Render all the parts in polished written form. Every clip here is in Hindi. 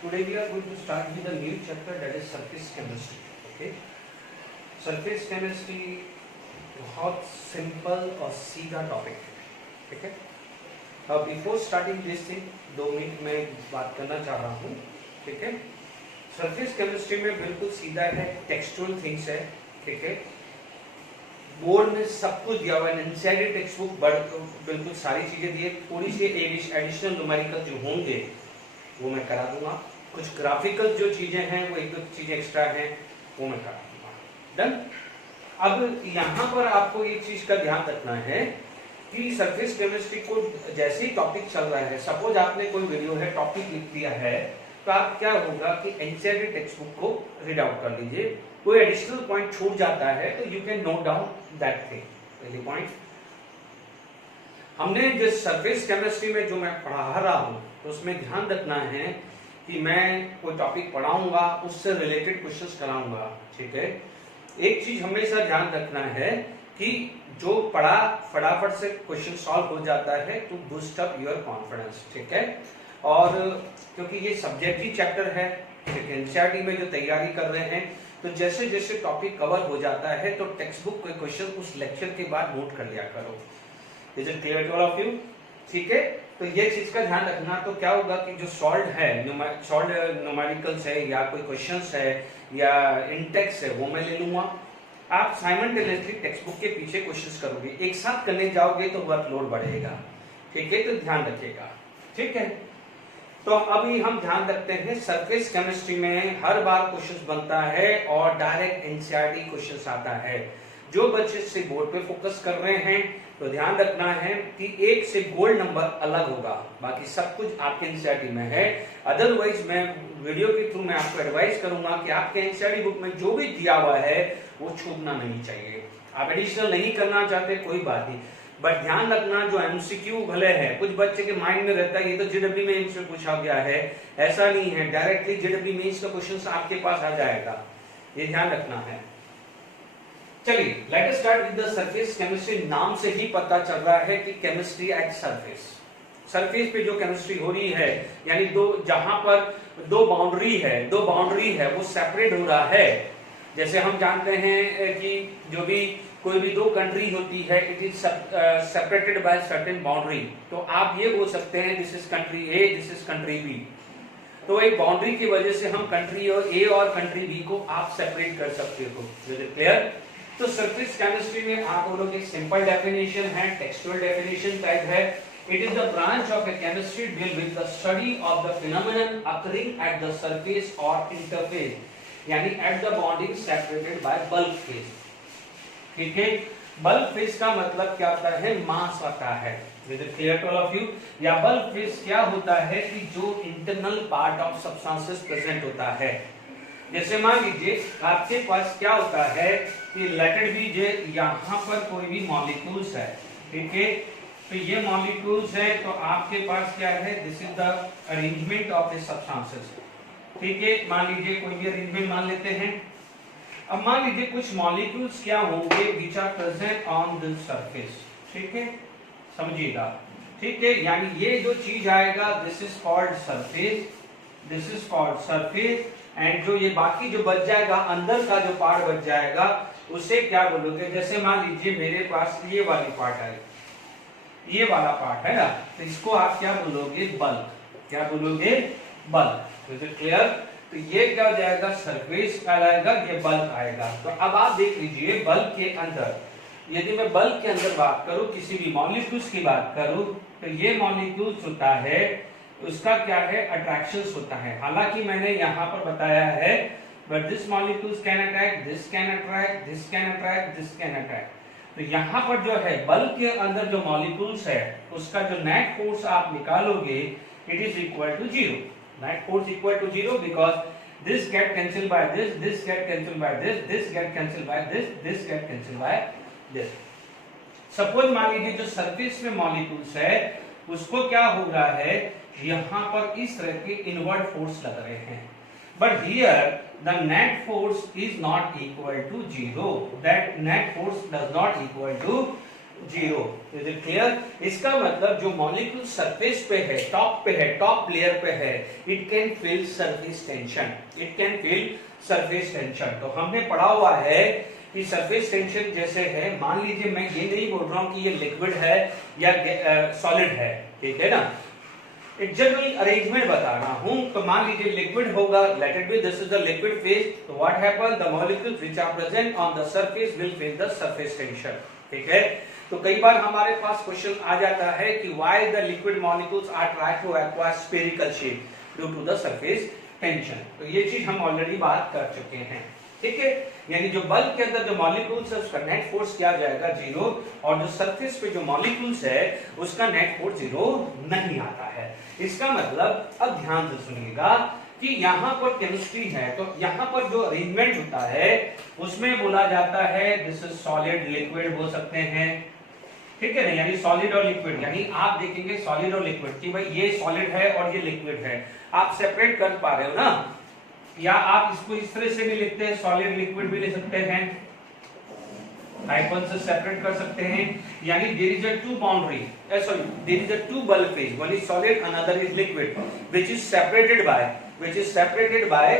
Today we are going to start with a new chapter, that is surface chemistry. Okay, surface chemistry बहुत सिंपल और सीधा टॉपिक है. ठीक है. अब before starting this thing 2 minute में बात करना चाह रहा हूँ. ठीक है. सरफेस केमिस्ट्री में बिल्कुल सीधा है, टेक्सचुअल थिंग्स है. ठीक है. बोर्ड में सब कुछ दिया हुआ है, एनसीईआरटी टेक्स्ट बुक बिल्कुल सारी चीजें दी है. थोड़ी सी एडिशनल न्यूमेरिकल जो होंगे वो मैं करा दूंगा. कुछ ग्राफिकल जो चीजें हैं वो एक दो चीजें एक्स्ट्रा हैं वो मैं करा दूंगा. डन. अब यहाँ पर आपको एक चीज का ध्यान रखना है कि सरफेस केमिस्ट्री को जैसे ही टॉपिक चल रहा है, सपोज आपने कोई वीडियो है टॉपिक लिख दिया है, तो आप क्या होगा कि एनसीईआरटी टेक्स्ट बुक को रीड आउट कर लीजिए. कोई एडिशनल पॉइंट छूट जाता है तो you can note down that thing. पहली पॉइंट, हमने जिस सरफेस केमिस्ट्री में जो मैं पढ़ा रहा हूं तो उसमें ध्यान रखना है कि मैं कोई टॉपिक पढ़ाऊंगा उससे रिलेटेड क्वेश्चंस कराऊंगा. ठीक है. एक चीज हमेशा ध्यान रखना है कि जो पढ़ा फटाफट से क्वेश्चन सॉल्व हो जाता है to boost up your confidence. ठीक है. और क्योंकि ये सब्जेक्टिव चैप्टर है, एनसीईआरटी में जो तैयारी कर रहे हैं, तो जैसे जैसे टॉपिक कवर हो जाता है तो टेक्स्ट बुक के क्वेश्चन उस लेक्चर के बाद नोट कर लिया करो. Is it clear to all of you? ठीक है. तो ये चीज का ध्यान रखना. तो क्या होगा कि जो सॉल्व है, सॉल्व न्यूमेरिकल्स है या कोई क्वेश्चंस है या इंटेक्स है वो मैं ले लूंगा. आप साइमल्टेनियसली टेक्स्ट बुक के पीछे क्वेश्चंस करोगे, एक साथ करने जाओगे तो वर्कलोड बढ़ेगा. ठीक है. तो ध्यान रखिएगा. ठीक है. तो अभी हम ध्यान रखते हैं सरफेस केमिस्ट्री में हर बार क्वेश्चंस बनता है और डायरेक्ट एनसीईआरटी क्वेश्चंस आता है. जो बच्चे से बोर्ड पे फोकस कर रहे हैं तो ध्यान रखना है कि एक से गोल्ड नंबर अलग होगा, बाकी सब कुछ आपके एनसीईआरटी में है. अदरवाइज मैं वीडियो के थ्रू मैं आपको एडवाइस करूंगा कि आपके एनसीईआरटी बुक में जो भी दिया हुआ है वो छूटना नहीं चाहिए. आप एडिशनल नहीं करना चाहते कोई बात नहीं, बट ध्यान रखना जो एमसीक्यू भले है, कुछ बच्चे के माइंड में रहता है ये तो जेडब्ल्यू मेंस में पूछा गया है. ऐसा नहीं है, डायरेक्टली जेडब्ल्यू मेंस का क्वेश्चन आपके पास आ जाएगा. ये ध्यान रखना है. चलिए let us start with the surface chemistry. नाम से ही पता चल रहा है कि केमिस्ट्री एट सरफेस. सरफेस पे जो केमिस्ट्री हो रही है, यानी जहां पर दो बाउंड्री है वो सेपरेट हो रहा है. जैसे हम जानते हैं कि जो भी कोई भी दो कंट्री होती है, it is separated by certain boundary. तो आप ये बोल सकते हैं this is country A, this is country B. तो एक बाउंड्री की वजह से हम कंट्री ए और कंट्री बी को आप सेपरेट कर सकते हो. क्लियर? तो सरफेस केमिस्ट्री में आप बोलोगे सिंपल डेफिनेशन है, टेक्सचुअल डेफिनेशन टाइप है. It is the branch of A chemistry deal with the study of the phenomenon occurring at the surface और इंटरफेस, यानी at the bonding separated by bulk phase. ठीक है. बल्क फेज का मतलब क्या होता है? मास आता है. Is it clear to all of you? या बल्क फेज क्या होता है कि जो internal part of substances present होता है. जैसे मान लीजिए आपके पास क्या होता है कि लेट इट बी जे यहाँ पर कोई भी मॉलिक्यूल्स है. ठीक है. तो ये मॉलिक्यूल्स है, तो आपके पास क्या है? This is the arrangement of the substances. ठीक है. मान लीजिए कोई भी अरेंजमेंट मान लेते हैं. अब मान लीजिए कुछ मॉलिक्यूल्स क्या होंगे which are present on this surface. ठीक है. समझिएगा. ठीक है. यानी ये जो चीज आएगा this is called surface, this is called surface. And जो ये बाकी जो बच जाएगा, अंदर का जो पार्ट बच जाएगा, उसे क्या बोलोगे? जैसे मान लीजिए मेरे पास ये वाली पार्ट है, ये वाला पार्ट है ना, तो इसको आप क्या बोलोगे? बल्क. क्या बोलोगे? बल्क. Is it clear? तो ये क्या हो जाएगा? सरफेस कहलाएगा, ये बल्क आएगा. तो अब आप देख लीजिए बल्क के अंदर, यदि मैं बल्क के अंदर बात करूं, किसी भी मॉलिक्यूल्स की बात करूं, तो ये मॉलिक्यूल्स होता है उसका क्या है? अट्रैक्शंस होता है. हालांकि मैंने यहाँ पर बताया है but this molecules can attract, this can attract, this can attract, this can attract. तो यहाँ पर जो है बल्क के अंदर जो मॉलिक्यूल्स है उसका जो नेट फोर्स आप निकालोगे, it is equal to 0. Net force equal to 0 because this get cancelled by this get cancelled by this get cancelled by this get cancelled by this. Suppose मान लीजिए जो सरफेस में मॉलिक्यूल्स है उसको क्या हो रहा है? यहाँ पर इस तरह के इनवर्ड फोर्स लग रहे हैं. But here the net force is not equal to 0. That net force does not equal to zero. Is it clear? इसका मतलब जो मॉलिक्यूल सरफेस पे है, टॉप लेयर पे है, it can feel surface tension, it can feel surface tension. तो हमने पढ़ा हुआ है कि सरफेस टेंशन जैसे है, मान लीजिए मैं ये नहीं बोल रहा हूं कि ये लिक्विड है या सॉलिड है, ठीक है ना, एक जनरल अरेंजमेंट बता रहा हूं। तो मान लीजिए लिक्विड होगा, let it be this is the liquid phase, तो what happen, the molecules which are present on the surface will feel the surface tension, ठीक है। तो कई बार हमारे पास क्वेश्चन आ जाता है कि why the liquid molecules are try to acquire spherical shape due to the surface tension. तो ये चीज हम ऑलरेडी बात कर चुके हैं, ठीक है। यानी जो बल्ब के अंदर जो मॉलिक्यूल्स है उसका नेट फोर्स क्या जाएगा, जीरो, और जो सरफेस पे जो मॉलिक्यूल्स है उसका नेट फोर्स जीरो नहीं आता है। इसका मतलब, अब ध्यान से सुनिएगा कि यहाँ पर केमिस्ट्री है, तो यहाँ पर जो अरेंजमेंट होता है उसमें बोला जाता है दिस इज सॉलिड, लिक्विड बोल सकते हैं, ठीक है ना, यानी सॉलिड और लिक्विड। यानी आप देखेंगे सॉलिड और लिक्विड कि भाई ये सॉलिड है और ये लिक्विड है, आप सेपरेट कर पा रहे हो ना, या आप इसको इस तरह से भी लिखते हैं, सॉलिड लिक्विड भी लिख सकते हैं, हाइपन से सेपरेट कर सकते हैं। यानी there is a two boundary, sorry there is a two bulk phase, one is solid another is liquid, which is separated by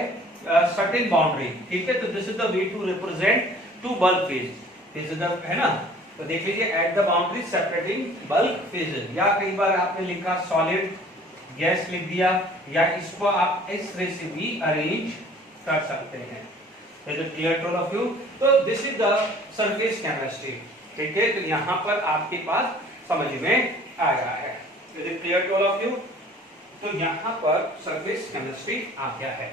certain boundary, ठीक है। तो this is the way to represent two bulk phase, this is the, है ना। तो देख लीजिए at the boundary separating bulk phases, या कई बार आपने लिखा सॉलिड गैस लिख दिया, या इसको आप इस तरह से भी अरेंज कर सकते हैं। Is it clear to all of you? तो this is the surface chemistry, ठीक है। तो यहाँ पर आपके पास समझ में आया है। Is it clear to all of you? तो यहाँ पर सरफेस केमिस्ट्री आ गया है।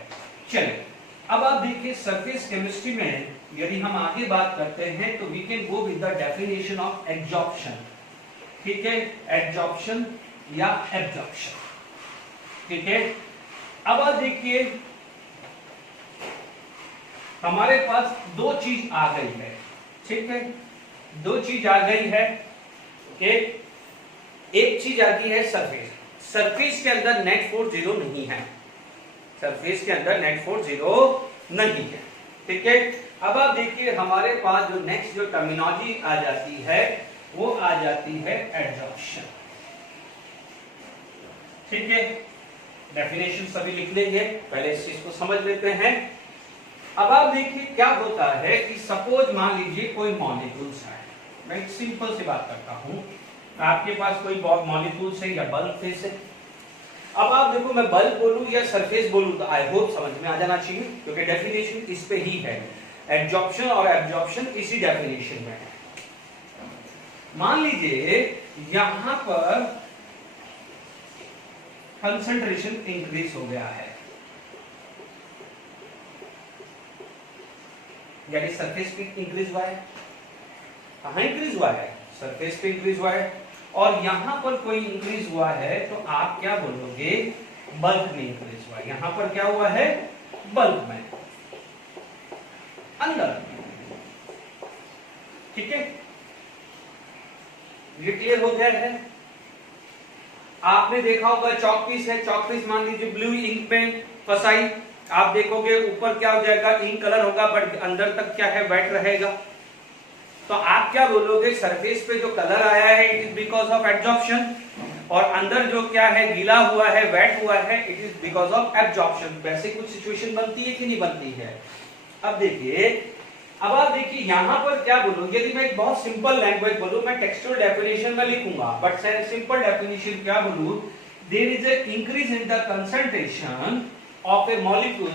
चलिए अब आप देखिए सरफेस केमिस्ट्री में यदि हम आगे बात करते हैं तो we can go with the definition of absorption, ठीक है, एब्जॉर्प्शन या एब्जॉर्प्शन, ठीक है। अब आप देखिए हमारे पास दो चीज आ गई है, ठीक है, दो चीज आ गई है, एक चीज आ गई है सरफेस, सरफेस के अंदर नेट फोर्स जीरो नहीं है, सरफेस के अंदर नेट फोर्स जीरो नहीं है, ठीक है। अब आप देखिए हमारे पास जो नेक्स्ट जो टर्मिनोलॉजी आ जाती है वो आ जाती है एब्जॉर्प्शन, ठीक है। डेफिनेशन सभी लिख लेंगे, पहले इस चीज को समझ लेते हैं। अब आप देखिए क्या होता है कि सपोज मान लीजिए कोई मॉलिक्यूल्स है, मैं एक सिंपल सी बात करता हूं, आपके पास कोई मॉलिक्यूल्स है या बल्ब फेस है। अब आप देखो मैं बल्ब बोलूं या सरफेस बोलूं तो आई होप समझ में आ जाना चाहिए, क्योंकि डेफिनेशन इस पे ही है, एब्जॉर्प्शन और एब्जॉर्प्शन इसी डेफिनेशन में है। मान लीजिए यहां पर कंसंट्रेशन इंक्रीज हो गया है, यानी सरफेस पे इंक्रीज हुआ है, कहां इंक्रीज हुआ है, सरफेस पे इंक्रीज हुआ है, और यहां पर कोई इंक्रीज हुआ है तो आप क्या बोलोगे, बल्ब में इंक्रीज हुआ है। यहां पर क्या हुआ है, बल्ब में अंदर, ठीक है, ये क्लियर हो गया है। आपने देखा होगा चॉकपीस है, चॉकपीस मान लीजिए ब्लू इंक में फसाई, आप देखोगे ऊपर क्या हो जाएगा, इंक कलर होगा, बट अंदर तक क्या है, वेट रहेगा। तो आप क्या बोलोगे, सरफेस पे जो कलर आया है it is because of absorption, और अंदर जो क्या है, गीला हुआ है, वेट हुआ है, it is because of absorption. वैसे कुछ सिचुएशन बनती है कि नहीं बनती है। अब देखिए, अब आप देखिए यहां पर क्या बोलूं, यदि मैं एक बहुत सिंपल लैंग्वेज बोलूं, मैं टेक्सचुअल डेफिनेशन में लिखूंगा, बट सिंपल डेफिनेशन क्या बोलूं, there is a increase in the concentration of a molecule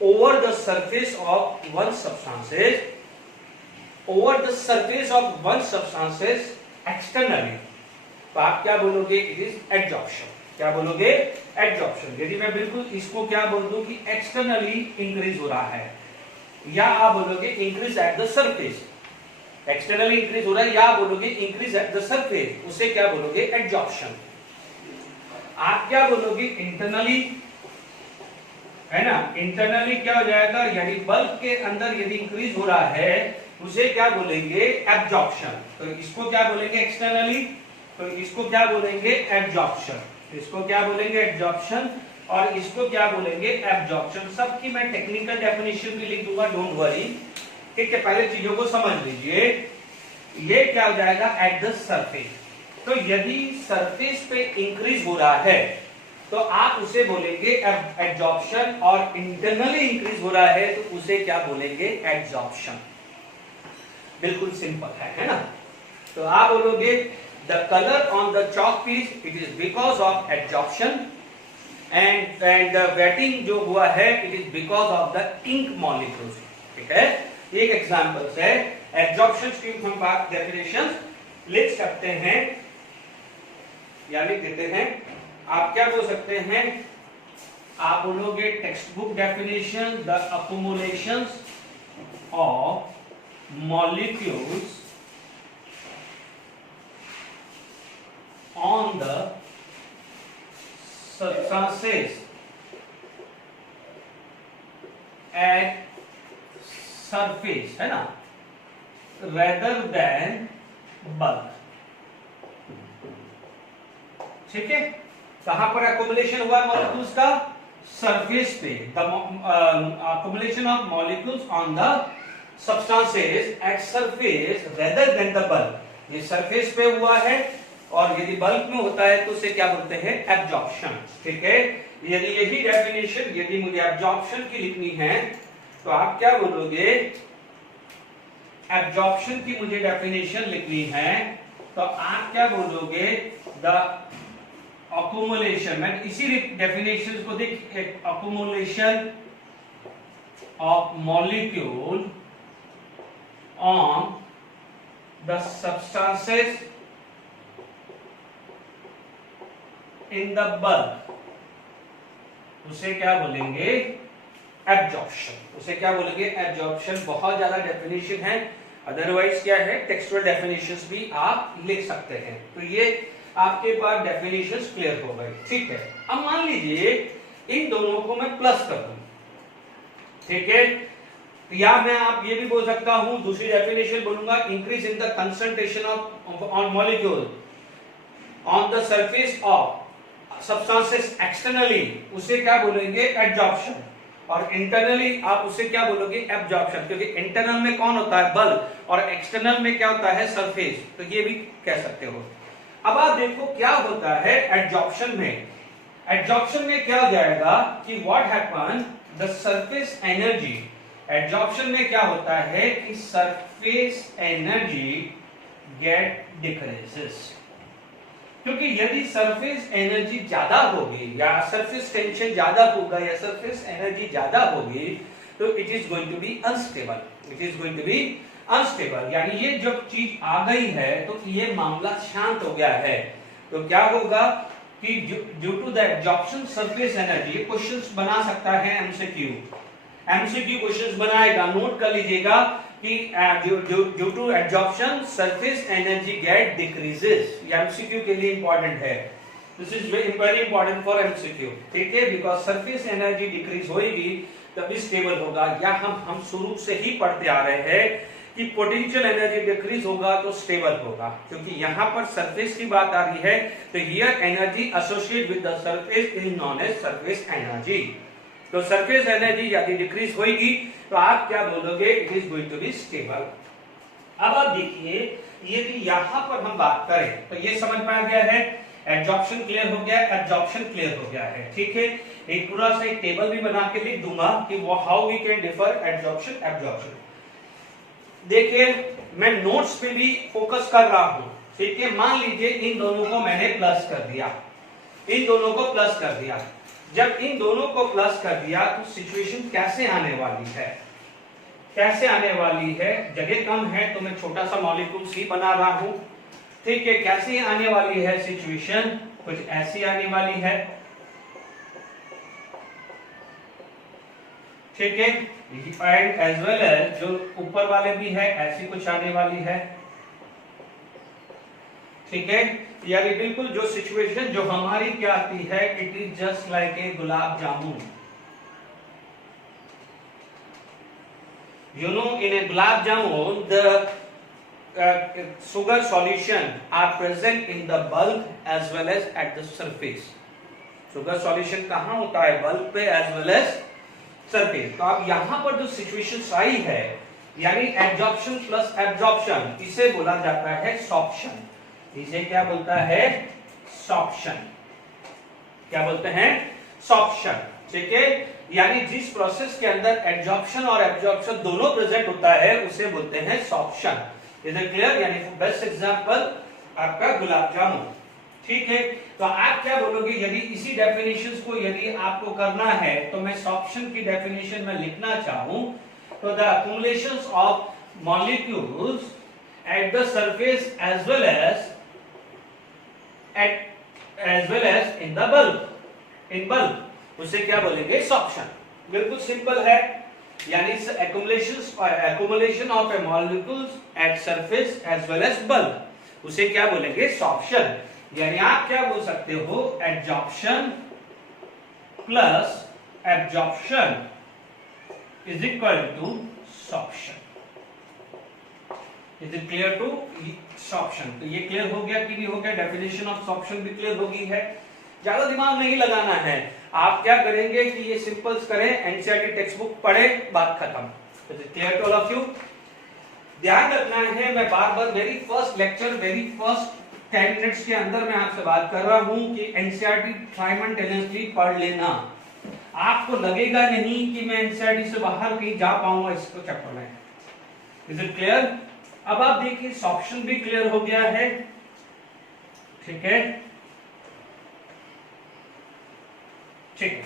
over the surface of one substances, over the surface of one substances externally. तो आप क्या बोलोगे, इट इज एब्जॉर्प्शन। क्या बोलोगे, एब्जॉर्प्शन। यदि मैं बिल्कुल इसको क्या बोल दूं कि एक्सटर्नली इंक्रीज हो रहा है, या आप बोलोगे increase at the surface, externally increase हो रहा है, या बोलोगे इंक्रीज एट द सरफेस, उसे क्या बोलोगे, एब्जॉर्प्शन। आप क्या बोलोगे, इंटरनली, है ना, इंटरनली क्या हो जाएगा, यानी बल्ब के अंदर यदि इंक्रीज हो रहा है उसे क्या बोलेंगे, एब्जॉर्प्शन। तो इसको क्या बोलेंगे, एक्सटर्नली, तो इसको क्या बोलेंगे, एब्जॉर्प्शन। इसको क्या बोलेंगे, एब्जॉर्प्शन, और इसको क्या बोलेंगे, एब्जॉर्प्शन। सबकी मैं टेक्निकल डेफिनेशन भी लिख दूंगा, डोंट वरी, ठीक है। पहले चीजों को समझ लीजिए। ये क्या हो जाएगा एट द सरफेस। तो यदि सरफेस पे इंक्रीज हो रहा है तो आप उसे बोलेंगे एब्जॉर्प्शन, और इंटरनली इंक्रीज हो रहा है तो उसे क्या बोलेंगे एब्जॉर्प्शन। बिल्कुल सिंपल है ना। तो आप बोलोगे the colour on the chalk piece it is because of absorption and the wetting जो हुआ है it is because of the ink molecules. ठीक है, एक एग्जांपल है एब्जॉर्प्शन की हम बात डेफिनेशन लिख सकते हैं या लिख देते हैं। आप क्या बोल सकते हैं, आप बोलोगे textbook definition the accumulations of molecules on the substances at surface है ना, rather than bulk। ठीक है, कहां पर accumulation हुआ मॉलिक्यूल्स का, सरफेस पे। The accumulation of molecules on the substances at surface rather than the bulk। ये सरफेस पे हुआ है और यदि बल्क में होता है तो उसे क्या बोलते हैं एब्जॉर्प्शन। ठीक है, यदि यही डेफिनेशन यदि मुझे एब्जॉर्प्शन की लिखनी है तो आप क्या बोलोगे, एब्जॉर्प्शन की मुझे डेफिनेशन लिखनी है तो आप क्या बोलोगे द अक्यूमुलेशन। मैं इसी डेफिनेशन को देख, accumulation of molecule on the substances in the bulk, उसे क्या बोलेंगे एब्जॉर्प्शन। उसे क्या बोलेंगे एब्जॉर्प्शन। बहुत ज्यादा डेफिनेशन है, अदरवाइज क्या है टेक्सचुअल डेफिनेशंस भी आप लिख सकते हैं। तो ये आपके पास डेफिनेशंस क्लियर हो गए। ठीक है, अब मान लीजिए इन दोनों को मैं प्लस कर दूं। ठीक है, या मैं आप ये भी बोल सकता हूं, दूसरी डेफिनेशन बोलूंगा increase in the concentration of on molecule on the surface of substances externally, उसे क्या बोलेंगे एब्जॉर्प्शन। और इंटरनली आप उसे क्या बोलोगे एब्जॉर्प्शन, क्योंकि इंटरनल में कौन होता है बल्क और एक्सटर्नल में क्या होता है सरफेस। तो ये भी कह सकते हो। अब आप देखो क्या होता है एब्जॉर्प्शन में। एब्जॉर्प्शन में क्या हो जाएगा कि what happen the surface energy. Absorption में क्या होता है कि सरफेस एनर्जी गेट डिक्रीजेस, क्योंकि यदि सरफेस एनर्जी ज्यादा होगी या सरफेस टेंशन ज्यादा होगा या सरफेस एनर्जी ज्यादा होगी तो it is going to be unstable. It is going to be unstable, यानी ये जब चीज आ गई है तो ये मामला शांत हो गया है। तो क्या होगा कि due to the absorption surface energy, questions बना सकता है एमसीक्यू। एमसीक्यू क्वेश्चंस बनाएगा, नोट कर लीजिएगा कि due to absorption surface energy get decreases. ये एमसीक्यू के लिए इंपॉर्टेंट है। This is very important for MCQ. ठीक है, बिकॉज सरफेस एनर्जी डिक्रीज होगी तभी स्टेबल होगा। या हम शुरू से ही पढ़ते आ रहे हैं कि पोटेंशियल एनर्जी डिक्रीज होगा तो स्टेबल होगा, क्योंकि यहाँ पर सरफेस की बात आ रही है। तो here energy associate with the surface is known as surface energy. तो सरफेस एनर्जी यदि डिक्रीज होगी तो आप क्या बोलोगे it is going to be stable. अब आप देखिए यदि यहां पर हम बात करें तो ये समझ में आ गया है, एब्जॉर्प्शन क्लियर हो गया, एब्जॉर्प्शन क्लियर हो गया है। ठीक है, एक पूरा सा एक टेबल भी बना के लिख दूंगा कि how we can differ absorption absorption. देखिए मैं नोट्स पे भी फोकस कर रहा हूं। ठीक है, मान लीजिए इन दोनों को मैंने प्लस कर दिया, इन दोनों को प्लस कर दिया। जब इन दोनों को प्लस कर दिया तो सिचुएशन कैसे आने वाली है, कैसे आने वाली है। जगह कम है तो मैं छोटा सा मॉलिक्यूल सी बना रहा हूं। ठीक है, कैसे आने वाली है सिचुएशन, कुछ ऐसी आने वाली है। ठीक है, एंड एज वेल एज जो ऊपर वाले भी है ऐसी कुछ आने वाली है। ठीक है, यानी बिल्कुल जो सिचुएशन जो हमारी क्या आती है, it is just like a gulab jamun. You know, in a gulab jamun, the sugar solution are present in the bulk as well as at the surface. Sugar solution कहाँ होता है, bulk पे as well as surface। तो अब यहाँ पर जो सिचुएशन आई है यानी एब्जॉर्प्शन प्लस एब्जॉर्प्शन, इसे बोला जाता है सॉर्प्शन। इसे क्या बोलता है? सॉर्प्शन। क्या बोलते हैं? सॉर्प्शन। ठीक है, यानी जिस प्रोसेस के अंदर एब्जॉर्प्शन और एब्जॉर्प्शन दोनों प्रेजेंट होता है उसे बोलते हैं सॉर्प्शन। Is it clear? यानी बेस्ट एग्जांपल आपका गुलाब जामुन। ठीक है, तो आप क्या बोलोगे? यदि इसी डेफिनेशंस को यदि आपको करना है तो मैं सॉर्प्शन की डेफिनेशन में लिखना चाहूं तो the accumulations of molecules at the surface as well as in the bulk, उसे क्या बोलेंगे? सॉर्प्शन। बिल्कुल सिंपल है, यानी accumulation of a molecules at surface as well as bulk, उसे क्या बोलेंगे? सॉर्प्शन। यानी आप क्या बोल सकते हो? Adsorption plus absorption is equal to sorption. Is it clear to? Sorption. तो ये क्लियर हो गया कि नहीं हो गया? डेफिनेशन ऑफ सॉर्प्शन भी क्लियर हो गई है। ज्यादा दिमाग नहीं लगाना है, आप क्या करेंगे कि ये सिंपल्स करें, एनसीईआरटी टेक्स्ट बुक पढ़े, बात खत्म। Is it clear to all of you? ध्यान रखना है, मैं बार बार very first lecture, very first 10 minutes के अंदर मैं आपसे बात कर रहा हूं कि एनसीईआरटी साइमल्टेनियसली पढ़ लेना। आपको लगेगा नहीं कि मैं एनसीईआरटी से बाहर कहीं जा पाऊंगा इसको चैप्टर में। Is it clear? अब आप देखिए, सॉर्प्शन भी क्लियर हो गया है। ठीक है, ठीक है।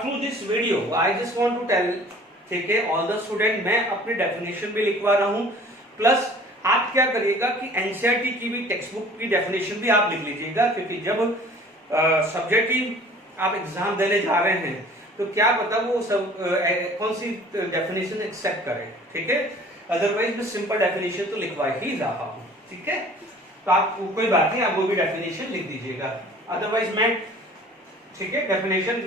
Through this video I just want to tell, ठीक है, ऑल द स्टूडेंट, मैं अपनी डेफिनेशन भी लिखवा रहा हूं, प्लस आप क्या करिएगा कि एनसीईआरटी की भी टेक्स्ट बुक की डेफिनेशन भी आप लिख लीजिएगा, क्योंकि जब सब्जेक्टिव आप एग्जाम देने जा रहे हैं तो क्या पता वो सब कौन सी डेफिनेशन एक्सेप्ट करे। ठीक है, अदरवाइज मैं सिंपल डेफिनेशन तो लिखवा ही रहा हूं। ठीक है, तो आप कोई बात नहीं, आप वो भी डेफिनेशन लिख दीजिएगा, अदरवाइज मैं, ठीक है, डेफिनेशन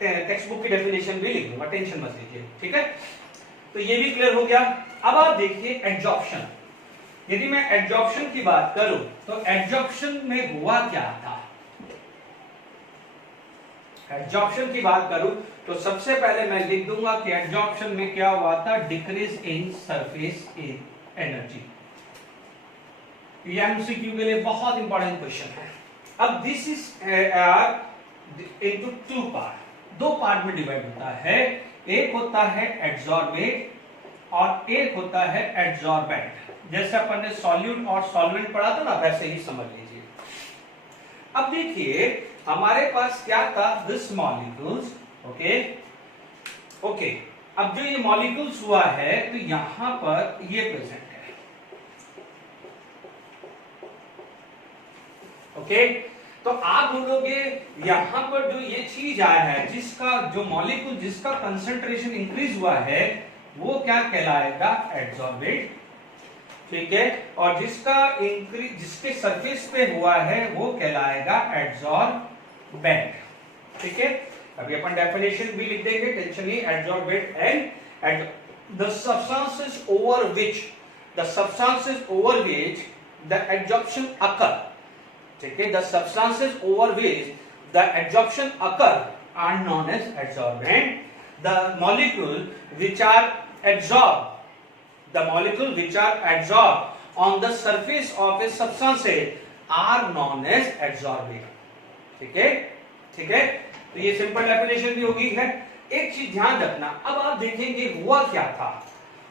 टेक्स्ट बुक की डेफिनेशन भी लिख दूंगा, टेंशन मत लीजिए। ठीक है, तो ये भी क्लियर हो गया। अब आप देखिए एब्जॉर्प्शन। यदि मैं एब्जॉर्प्शन की बात करूं तो एब्जॉर्प्शन में हुआ क्या था? एब्जॉर्प्शन की बात करूं तो सबसे पहले मैं लिख दूंगा कि एब्जॉर्प्शन में क्या हुआ था? Decrease in surface energy. ये एमसीक्यू के लिए बहुत इंपॉर्टेंट क्वेश्चन है। अब this is into two part, दो पार्ट में डिवाइड होता है। एक होता है एड्सॉर्बेट और एक होता है एड्सॉर्बेंट। जैसे अपन ने सॉल्यूट और सॉल्वेंट पढ़ा था ना, वैसे ही समझ लीजिए। अब देखिए हमारे पास क्या था? This molecules. ओके ओके, अब जो ये मॉलिक्यूल्स हुआ है तो यहां पर ये प्रेजेंट है। ओके, तो आप बोलोगे यहां पर जो ये चीज आया है, जिसका जो मॉलिक्यूल जिसका कंसंट्रेशन इंक्रीज हुआ है वो क्या कहलाएगा? एड्सॉर्बेट। ठीक है, और जिसका इंक्रीज जिसके सरफेस पे हुआ है वो कहलाएगा एड्सॉर्बेंट। ठीक है, अभी अपन डेफिनेशन भी लिख देंगे, टेंशन नहीं। Adsorbate and the substances over which the absorption occur. ठीक है, the substances over which the absorption occur are known as adsorbent. The molecule which are adsorbed on the surface of a substance are known as adsorbent. ठीक है, ठीक है, तो ये सिंपल डेफिनेशन भी होगी है। एक चीज ध्यान रखना, अब आप देखेंगे हुआ क्या था।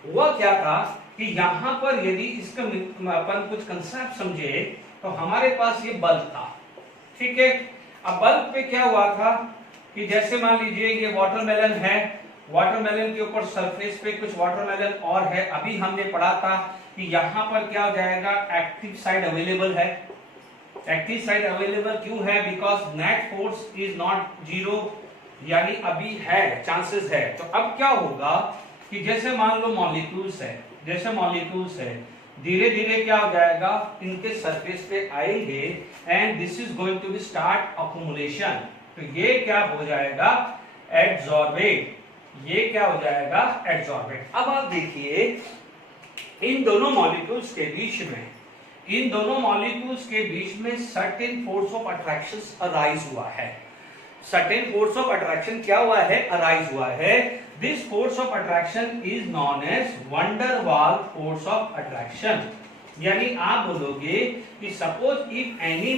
हुआ क्या था कि यहां पर यदि इसका अपन कुछ कंसेप्ट समझे तो हमारे पास ये बल्ब था। ठीक है, अब बल्ब पे क्या हुआ था कि जैसे मान लीजिए ये वाटरमेलन है, वाटरमेलन के ऊपर सरफेस पे कुछ वाटरमेलन और है। अभी हमने पढ़ा था कि यहां पर क्या हो जाएगा? एक्टिव साइड अवेलेबल है। एक्टिव साइड अवेलेबल क्यों है? Because net force is not zero, यानी अभी है, चांसेस है। तो अब क्या होगा कि जैसे मान लो मॉलिक्यूल्स है, जैसे मॉलिक्यूल्स है, धीरे धीरे क्या हो जाएगा? इनके सरफेस पे आएंगे and this is going to be start accumulation. तो ये क्या हो जाएगा? एड्सॉर्बेट। ये क्या हो जाएगा? एड्सॉर्बेट। अब आप देखिए इन दोनों मॉलिक्यूल्स के बीच में, इन दोनों मॉलिक्यूल्स के बीच में certain force of attraction arise हुआ है। सर्टेन फोर्स ऑफ अट्रैक्शन क्या हुआ है? अराइज हुआ है। This force of attraction is known as van der Waals force of attraction. यानी आप बोलोगे कि suppose if any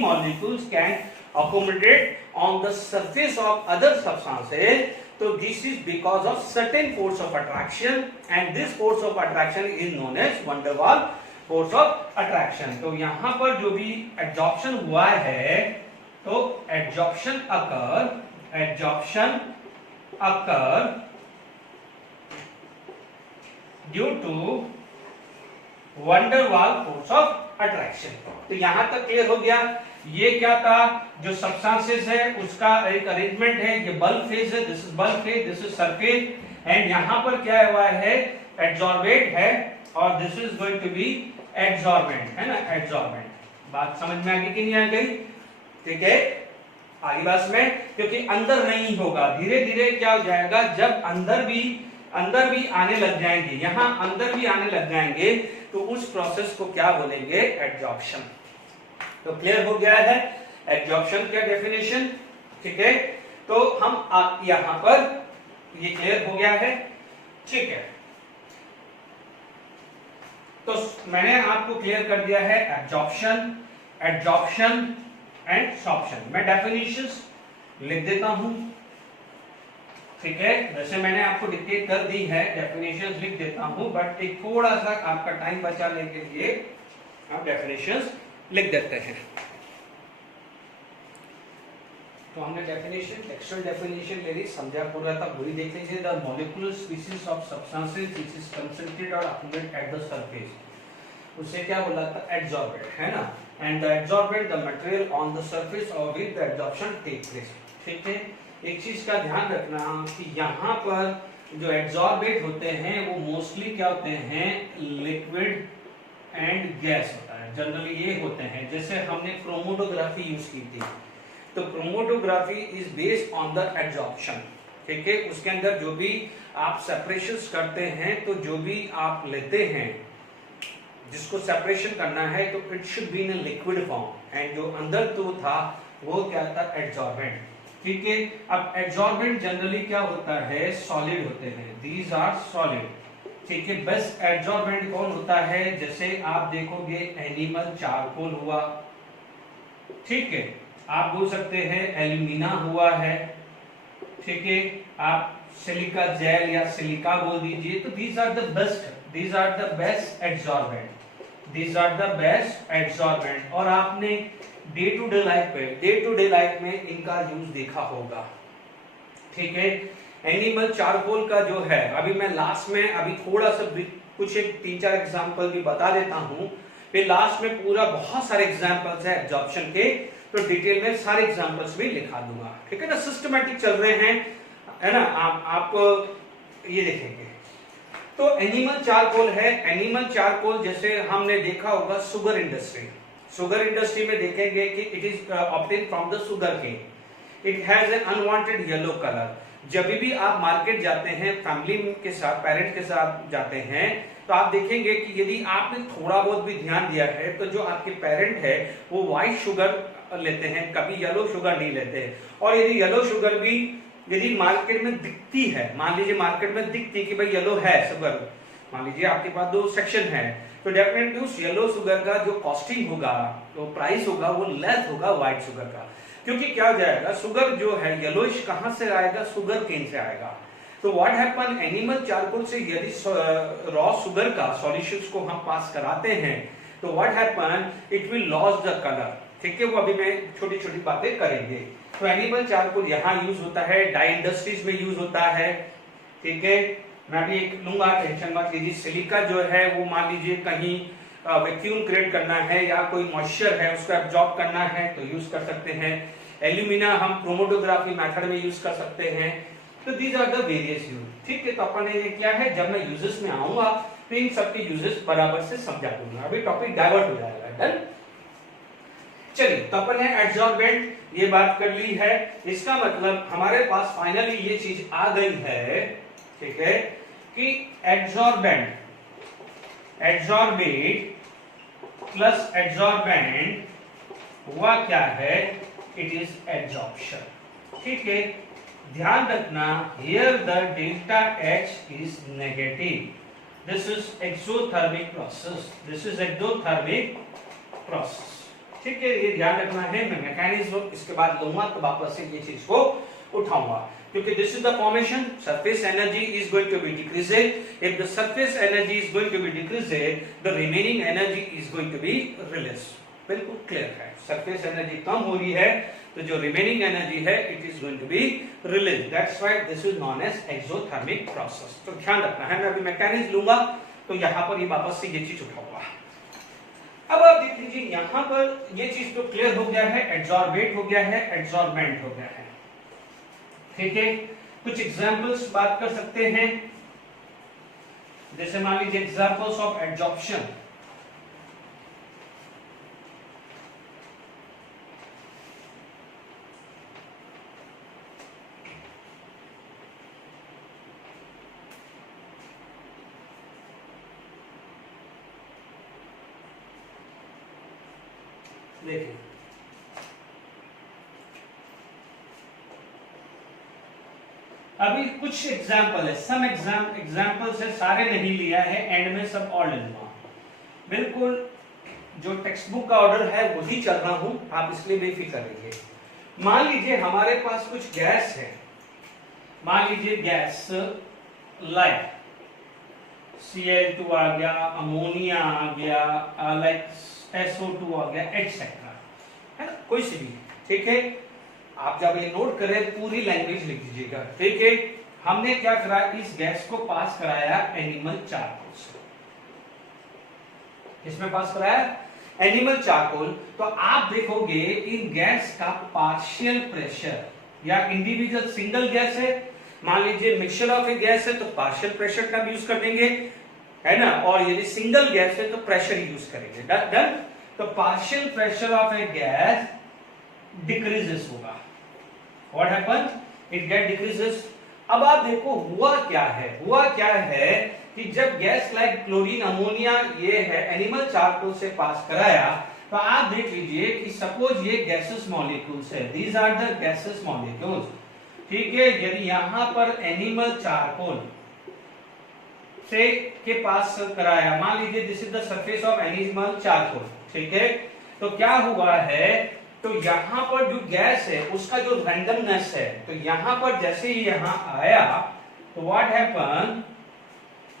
molecules can accommodate on the surface of other substances, so this is because of certain force of attraction, and this force of attraction is known as van der Waals force of attraction. तो यहाँ पर जो भी adsorption हुआ है, तो adsorption occur due to van der Waals force of attraction. तो यहां तक क्लियर हो गया. ये क्या था, जो सब्सटेंसेस है उसका एक अरेंजमेंट है. ये बल्क फेज है, this is bulk phase, this is surface, and यहां पर क्या हुआ है, एडसॉर्बेंट है, और this is going to be adsorbent, है ना, एडसॉर्बेंट. बात समझ में आ गई कि नहीं आ गई? ठीक है, आगे बात में, क्योंकि अंदर नहीं होगा, धीरे धीरे क्या हो जाएगा, जब अंदर भी आने लग जाएंगे, यहां अंदर भी आने लग जाएंगे, तो उस प्रोसेस को क्या बोलेंगे, एडसॉर्प्शन. तो क्लियर हो गया है एडसॉर्प्शन का डेफिनेशन. ठीक है, तो हम यहां पर ये क्लियर हो गया है. ठीक है, तो मैंने आपको क्लियर कर दिया है एब्जॉर्प्शन, एडसॉर्प्शन एंड सॉर्प्शन. मैं डेफिनेशंस लिख देता हूं. ठीक है, वैसे मैंने आपको डिक्टेट कर दी है, डेफिनेशंस लिख देता हूं, बट एक थोड़ा सा आपका टाइम बचाने के लिए आप डेफिनेशंस लिख देते हैं. तो हमने डेफिनेशन, टेक्सचुअल डेफिनेशन ले ली, समझा पूरा था, वही देख लीजिए. The molecular species of substances which is concentrated और अक्युमुलेट एट द सरफेस, उसे क्या बोला था, एडसॉर्बेंट, है ना. And the adsorbent the material on the surface of which the adsorption take place. ठीक है, एक चीज का ध्यान रखना कि यहाँ पर जो एडसॉर्बेट होते हैं वो मोस्टली क्या होते हैं, लिक्विड एंड गैस होता है, जनरली ये होते हैं. जैसे हमने क्रोमेटोग्राफी यूज की थी, तो chromatography is based on the adsorption. ठीक है, उसके अंदर जो भी आप सेपरेशंस करते हैं, तो जो भी आप लेते हैं जिसको सेपरेशन करना है, तो it should be in liquid form, and जो अंदर तो था वो क्या था, एडसॉर्बेंट. ठीक है, अब एडसॉर्बेंट जनरली क्या होता है, सॉलिड होते हैं, दीज आर सॉलिड. ठीक है, बेस्ट एडसॉर्बेंट कौन होता है, जैसे आप देखोगे एनिमल चारकोल हुआ. ठीक है, आप बोल सकते हैं एल्यूमिना हुआ है. ठीक है, आप सिलिका जेल या सिलिका बोल दीजिए. तो these are the best adsorbent, these are the best adsorbent. और आपने डे टू डे लाइफ में इनका यूज देखा होगा. ठीक है, एनिमल चारकोल का जो है, अभी मैं लास्ट में अभी थोड़ा सा कुछ एक 3-4 एग्जांपल भी बता देता हूं, फिर लास्ट में पूरा बहुत सारे एग्जांपल्स है एब्जॉर्प्शन के, तो डिटेल में सारे एग्जांपल्स भी लिखा दूंगा. ठीक है ना, सिस्टमैटिक चल रहे हैं, है ना. आप ये देखेंगे. तो एनिमल चारकोल है. एनिमल चारकोल जैसे हमने देखा होगा शुगर इंडस्ट्री में देखेंगे कि it is obtain from the sugar cane. It has an unwanted yellow colour. जब भी आप मार्केट जाते हैं फैमिली के साथ, पेरेंट्स के साथ जाते हैं, तो आप देखेंगे कि यदि आपने थोड़ा बहुत भी ध्यान दिया है, तो जो आपके पेरेंट है वो व्हाइट शुगर लेते हैं, कभी येलो शुगर नहीं लेते हैं. और यदि येलो शुगर भी यदि मार्केट में दिखती है, मान लीजिए मार्केट में दिखती कि भाई येलो है शुगर, मान लीजिए आपके पास 2 सेक्शन है, तो डेफिनेटली उस येलो शुगर का जो कॉस्टिंग होगा, तो प्राइस होगा, वो लेस होगा व्हाइट शुगर का. क्योंकि क्या हो जाएगा, शुगर जो है येलोइश कहां से आएगा, शुगर केन से आएगा. तो व्हाट हैपन, एनिमल चारकोल से यदि रॉ शुगर का सॉल्यूशंस को हम पास कराते हैं, तो what happen, it will loss the colour. ठीक है, वो अभी मैं छोटी छोटी बातें करेंगे. तो एनिमल चारकोल यहाँ यूज होता है, डाई इंडस्ट्रीज में यूज होता है. ठीक है, मैं भी एक लूंगा, टेंशन मत लीजिए. सिलिका जो है वो मान लीजिए कहीं वैक्यूम क्रिएट करना है या कोई मॉइस्चर है उसको एब्जॉर्ब करना है तो यूज कर सकते हैं. एल्यूमिना हम क्रोमेटोग्राफी मेथड में यूज कर सकते हैं. तो these are the various use. ठीक है, तो अपन ने ये क्या है, जब मैं यूजेस में आऊंगा तो इन सबके यूजेस बराबर से समझा दूंगा. अभी टॉपिक डाइवर्ट हो जाएगा. डन. चलिए, तो अपन ने एडसॉर्बेंट ये बात कर ली है. इसका मतलब हमारे पास फाइनली ये चीज आ गई है. ठीक है, कि एडसॉर्बेंट प्लस एडसॉर्बेंट हुआ क्या है, इट इज एडसॉर्प्शन. ठीक है, ध्यान रखना, here the delta H is negative. This is exothermic process. This is exothermic process. ठीक है, ये ध्यान रखना है। मैं मैकेनिज्म इसके बाद लूंगा तो वापस से ये चीज को उठाऊंगा, क्योंकि this is the formation, surface energy is going to be decreased. If the surface energy is going to be decreased, the remaining energy is going to be release. बिल्कुल क्लियर है, सरफेस एनर्जी कम हो रही है तो जो रिमेनिंग एनर्जी है it is going to be release. That's why this is known as exothermic process. तो ध्यान रखना है, मैं अभी मैकेनिज्म लूंगा तो यहां पर ये वापस से ये चीज उठाऊंगा। अब आप देख लीजिए, यहां पर ये चीज तो क्लियर हो गया है, एड्सॉर्बेट हो गया है, एड्सॉर्बेंट हो गया है। ठीक है, कुछ एग्जांपल्स बात कर सकते हैं, जैसे मान लीजिए एग्जांपल्स ऑफ एड्सॉर्प्शन। देखिए, अभी कुछ एग्जाम्पल है, सम एग्जाम्पल से सारे नहीं लिया है, एंड में सब और ले लूंगा। बिल्कुल जो टेक्स्ट बुक का ऑर्डर है वही चल रहा हूं, आप इसलिए बेफिक्र रहिए। मान लीजिए हमारे पास कुछ गैस है, मान लीजिए गैस लाइक Cl2 आ गया, अमोनिया आ गया, लाइक SO2 आ गया, एटसेट्रा, है ना, कोई सी भी। ठीक है, आप जब ये नोट करें पूरी लैंग्वेज लिख दीजिएगा। ठीक है, हमने क्या करा, इस गैस को पास कराया एनिमल चारकोल से। किसमें पास कराया? Animal charcoal. तो आप देखोगे इन गैस का पार्शियल प्रेशर, या इंडिविजुअल सिंगल गैस है, मान लीजिए मिक्सचर ऑफ ए गैस है तो पार्शियल प्रेशर का यूज कर देंगे, है ना, और यदि सिंगल गैस है तो प्रेशर यूज करेंगे। डन। तो partial pressure of a gas decreases होगा। What happen? It get decreases. अब आप देखो हुआ क्या है कि जब गैस लाइक क्लोरीन, अमोनिया ये है एनिमल चारकोल से पास कराया, तो आप देख लीजिए कि सपोज ये गैसेस मॉलिक्यूल्स है, these are the gases molecules. ठीक है, यदि यहां पर एनिमल चारकोल से के पास कराया, मान लीजिए this is the surface of animal charcoal. ठीक है, तो क्या हुआ है, तो यहां पर जो गैस है उसका जो रैंडमनेस है, तो यहां पर जैसे ही यहां आया तो व्हाट हैपन,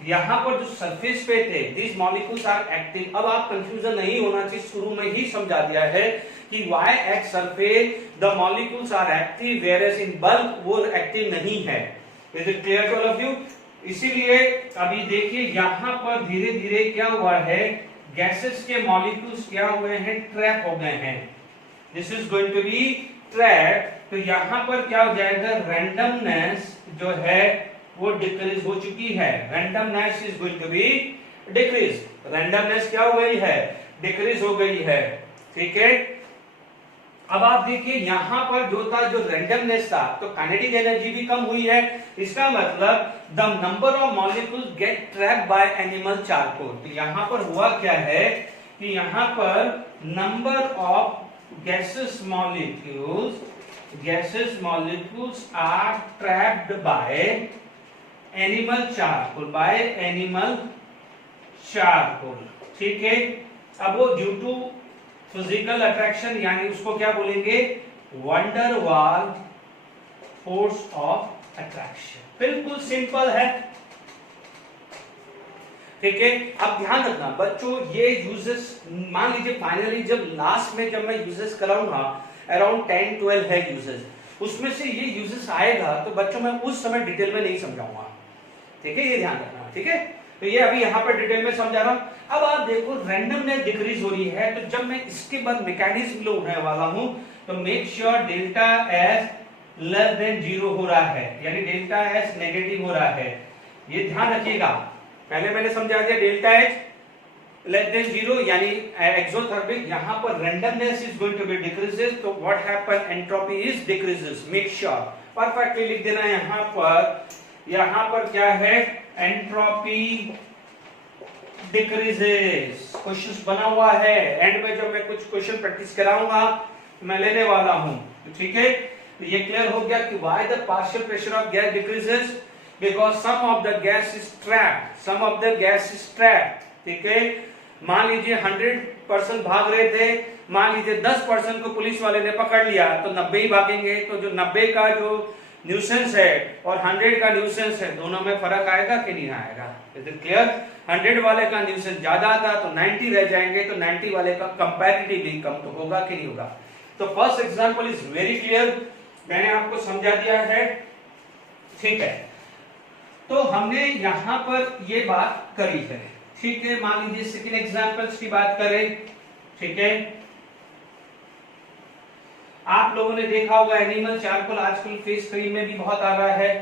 यहां पर जो सरफेस पे थे दिस मॉलिक्यूल्स आर एक्टिव। अब आप कंफ्यूजन नहीं होना चाहिए, शुरू में ही समझा दिया है कि why at surface the molecules are active whereas in bulk वो एक्टिव नहीं है। Is it clear to all of you? इसीलिए अभी देखिए यहां पर धीरे धीरे क्या हुआ है, गैसेस के मॉलिक्यूल्स क्या हुए हैं, ट्रैप हो गए हैं। This is going to be trap. तो यहां पर क्या हो जाएगा, रैंडमनेस जो है वो डिक्रीज हो चुकी है। Randomness is going to be decrease. Randomness क्या हो गई है, डिक्रीज हो गई है। ठीक है, अब आप देखिए यहां पर जो था, जो रैंडमनेस था, तो काइनेटिक एनर्जी भी कम हुई है। इसका मतलब the number of molecules gate trapped bye animal charcoal. तो यहां पर हुआ क्या है कि यहां पर number of gaseous molecules are trapped by animal charcoal। ठीक है, अब वो ड्यू टू फिजिकल अट्रैक्शन, यानी उसको क्या बोलेंगे, वंडर वाल फोर्स ऑफ अट्रैक्शन। बिल्कुल सिंपल है। ठीक है, अब ध्यान रखना बच्चों, ये यूजेस मान लीजिए फाइनली जब लास्ट में जब मैं यूजेस कराऊंगा, अराउंड 10-12 है यूजेस, उसमें से ये यूजेस आएगा तो बच्चों मैं उस समय डिटेल में नहीं समझाऊंगा। ठीक है, ये ध्यान रखना। ठीक है, तो ये अभी यहाँ पर डिटेल में समझा रहा हूं। अब आप देखो रैंडमनेस डिक्रीज हो रही है, तो जब मैं इसके बाद मैकेनिज्म लोने वाला हूं तो make sure delta S less than 0 हो रहा है, यानी डेल्टा एस नेगेटिव हो रहा है। ये ध्यान रखिएगा, पहले मैंने समझा दिया डेल्टा एच लेस देन 0 यानी एक्सोथर्मिक, यहां पर randomness is going to be decreases, तो what happen, entropy is decreases. Make sure perfectly लिख देना यहां पर क्या है, एंट्रोपी डिक्रीजेस। क्वेश्चंस बना हुआ है, एंड में जब मैं कुछ क्वेश्चन प्रैक्टिस कराऊंगा मैं लेने वाला हूं। ठीक है, तो ये क्लियर हो गया कि why the partial pressure of gas decreases, because some of the gas is trapped, some of the gas is trapped. ठीक है, मान लीजिए 100% भाग रहे थे, मान लीजिए 10% को पुलिस वाले ने पकड़ लिया तो 90 ही भागेंगे, तो जो 90 का जो न्यूसेंस है और 100 का न्यूसेंस है, दोनों में फर्क आएगा कि नहीं आएगा? Is it clear? 100 वाले का न्यूसेंस ज्यादा था तो 90 रह जाएंगे, तो 90 वाले का कंपैरेटिवली कम तो होगा कि नहीं होगा? तो first example is very clear, मैंने आपको समझा दिया है। ठीक है, तो हमने यहां पर ये बात करी है। ठीक है, मान लीजिए सेकंड एग्जांपल्स की बात करें। ठीक है, आप लोगों ने देखा होगा एनिमल चारकोल आजकल फेस क्रीम में भी बहुत आ रहा है।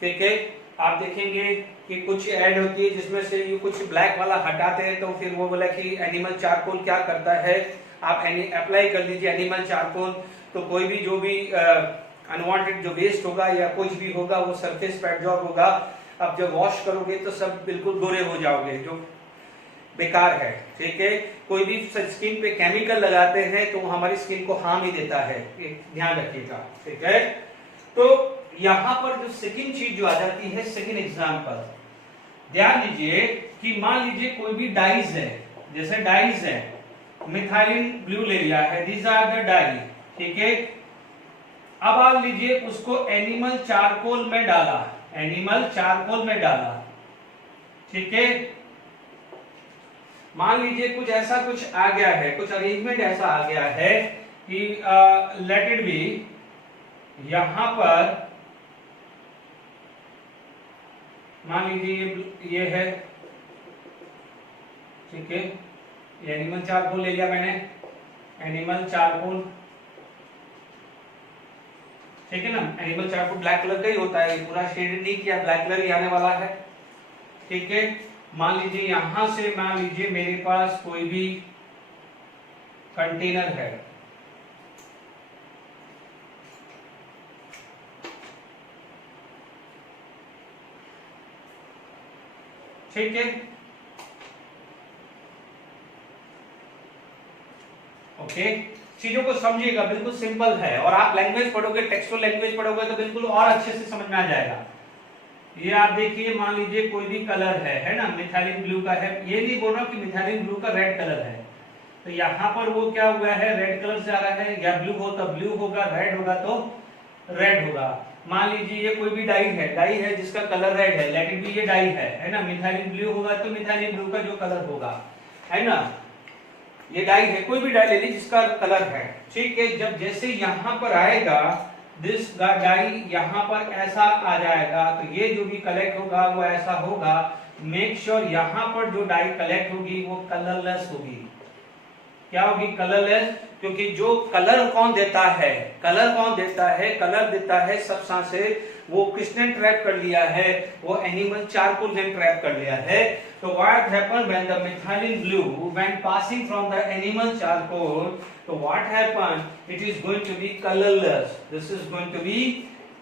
ठीक है, आप देखेंगे कि कुछ ऐड होती है जिसमें से ये कुछ ब्लैक वाला हटाते हैं, तो फिर वो बोला कि एनिमल चारकोल क्या करता है, आप अप्लाई कर लीजिए एनिमल चारकोल, तो कोई भी जो भी अनवांटेड जो वेस्ट होगा या कुछ भी होगा वो सरफेस पे एब्जॉर्ब होगा। अब जब वॉश करोगे तो सब बिल्कुल गोरे हो जाओगे, जो बेकार है। ठीक है, कोई भी स्किन पे केमिकल लगाते हैं तो हमारी स्किन को हार्म ही देता है, ध्यान रखिएगा। ठीक है, तो यहां पर जो सेकंड चीज जो आ जाती है, सेकंड एग्जांपल ध्यान दीजिए कि मान लीजिए कोई भी डाइज है, जैसे डाइज है, मिथाइलिन ब्लू ले लिया है, दीज आर द डाई। ठीक है, अब आप लीजिए उसको एनिमल चारकोल में डाला, एनिमल चारकोल में डाला। ठीक है, मान लीजिए कुछ ऐसा कुछ आ गया है, कुछ अरेंजमेंट ऐसा आ गया है कि लेट इट बी, यहां पर मान लीजिए ये है। ठीक है, ये एनिमल चारकोल ले लिया मैंने, एनिमल चारकोल। ठीक है ना, एनिमल चारकोल ब्लैक कलर का ही होता है, पूरा शेड नहीं किया, ब्लैक कलर ही आने वाला है। ठीक है, मान लीजिए यहां से मान लीजिए मेरे पास कोई भी कंटेनर है। ठीक है, ओके, चीजों को समझिएगा, बिल्कुल सिंपल है, और आप लैंग्वेज पढ़ोगे, टेक्सुअल लैंग्वेज पढ़ोगे तो बिल्कुल और अच्छे से समझ में आ जाएगा। ये आप देखिए, मान लीजिए कोई भी कलर है ना, मिथाइलिन ब्लू का है, ये नहीं बोल रहा कि मिथाइलिन ब्लू का रेड कलर है, तो यहाँ पर वो क्या हुआ है, रेड कलर से आ रहा है, या ब्लू हो तो ब्लू होगा, रेड होगा तो रेड होगा। मान लीजिए ये कोई भी डाई है जिसका कलर रेड है, लेट इट बी, ये डाई है ना, मिथाइलिन ब्लू होगा तो मिथाइलिन ब्लू का जो कलर होगा, है ना, ये डाई है, कोई भी डाई ले ली जिसका कलर है। ठीक है, जब जैसे यहाँ पर आएगा दिस डाई, यहाँ पर ऐसा आ जाएगा, तो ये जो भी कलेक्ट होगा वो ऐसा होगा। मेक श्योर यहाँ पर जो डाई कलेक्ट होगी वो कलरलेस होगी। क्या होगी? कलरलेस, क्योंकि जो कलर कौन देता है, कलर देता है सब्सटेंस, वो किसने ट्रैप कर लिया है, वो एनिमल चारकोल ने ट्रैप कर लिया है। तो what happen when the methylene blue when passing from the animal charcoal, तो what happen, it is going to be colourless, this is going to be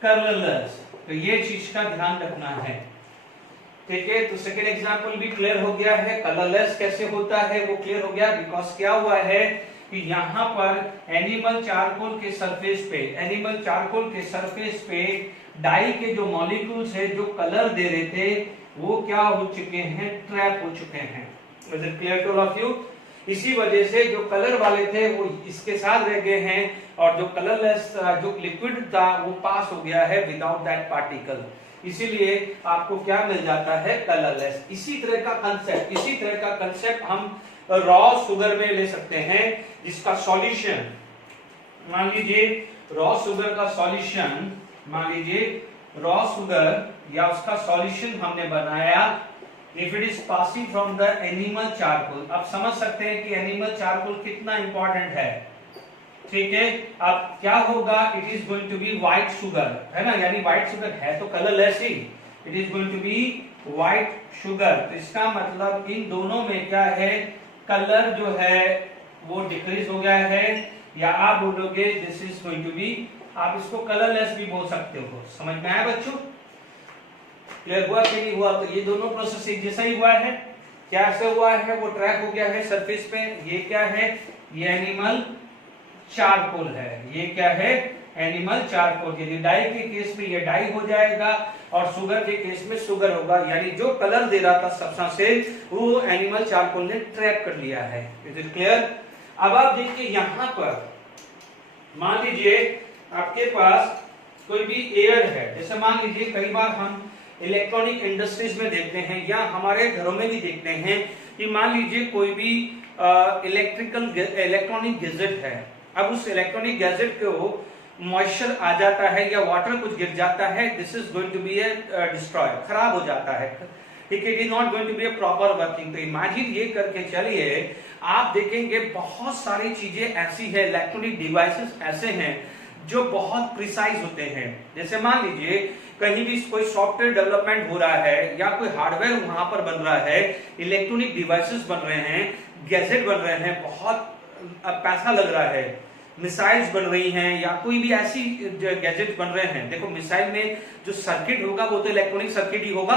colourless. तो ये चीज का ध्यान रखना है। ठीक है, तो सेकेंड एग्जांपल भी क्लियर हो गया है, कलरलेस कैसे होता है वो क्लियर हो गया, बिकॉज क्या हुआ है कि यहाँ पर एनिमल चारकोल के सरफेस पे डाई के जो मॉलिक्यूल्स है जो कलर दे रहे थे वो क्या हो चुके हैं, ट्रैप हो चुके हैं। Is it clear to all of you? इसी वजह से जो कलर वाले थे वो इसके साथ रह गए हैं, और जो कलरलेस जो लिक्विड था वो पास हो गया है विदाउट दैट पार्टिकल, इसीलिए आपको क्या मिल जाता है, कलरलेस। इसी तरह का कंसेप्ट हम रॉ शुगर में ले सकते हैं, जिसका सॉल्यूशन मान लीजिए रॉ शुगर का सॉल्यूशन, मान लीजिए रॉ शुगर या उसका सॉल्यूशन हमने बनाया, if it is passing from the animal charcoal. अब समझ सकते हैं कि एनिमल चारकोल कितना इंपॉर्टेंट है। ठीक है, अब क्या होगा, it is going to be white sugar, है ना, यानी व्हाइट शुगर है तो कलरलेस ही, it is going to be white sugar. तो इसका मतलब इन दोनों में क्या है, कलर जो है वो डिक्रीज हो गया है, या आप बोलोगे this is going to be, आप इसको कलरलेस भी बोल सकते हो। समझ में आया बच्चों? क्लियर हुआ कि नहीं हुआ? तो ये दोनों प्रोसेस एक जैसा ही हुआ है। क्या से हुआ है, वो ट्रैप हो गया है सरफेस पे। ये क्या है, ये एनिमल चारकोल है, ये क्या है, एनिमल चारकोल। यदि डाई के केस में ये डाई हो जाएगा और शुगर के केस में शुगर होगा, यानी जो कलर दे रहा था सब्सटेंस से वो एनिमल चारकोल ने ट्रैप कर लिया है। Is it clear? अब आप देखिए यहां पर मान लीजिए आपके पास कोई भी एयर है, जैसे मान लीजिए कई बार हम इलेक्ट्रॉनिक इंडस्ट्रीज में देखते हैं या हमारे घरों में भी देखते हैं कि मान लीजिए कोई भी इलेक्ट्रॉनिक गैजेट है। अब उस इलेक्ट्रॉनिक गैजेट को मॉइस्चर आ जाता है या वाटर कुछ गिर जाता है, this is going to be a destroy, खराब हो जाता है, ठीक है, it is not going to be a proper working. तो इमेजिन ये करके चलिए, आप देखेंगे बहुत सारी चीजें ऐसी है, इलेक्ट्रॉनिक डिवाइसेस ऐसे हैं जो बहुत प्रिसाइज होते हैं। जैसे मान लीजिए कहीं भी कोई सॉफ्टवेयर डेवलपमेंट हो रहा है या कोई हार्डवेयर वहां पर बन रहा है, इलेक्ट्रॉनिक डिवाइसेस बन रहे हैं, गैजेट बन रहे हैं, बहुत पैसा लग रहा है, मिसाइल्स बन रही हैं या कोई भी ऐसी गैजेट बन रहे हैं। देखो मिसाइल में जो सर्किट होगा वो तो इलेक्ट्रॉनिक सर्किट ही होगा,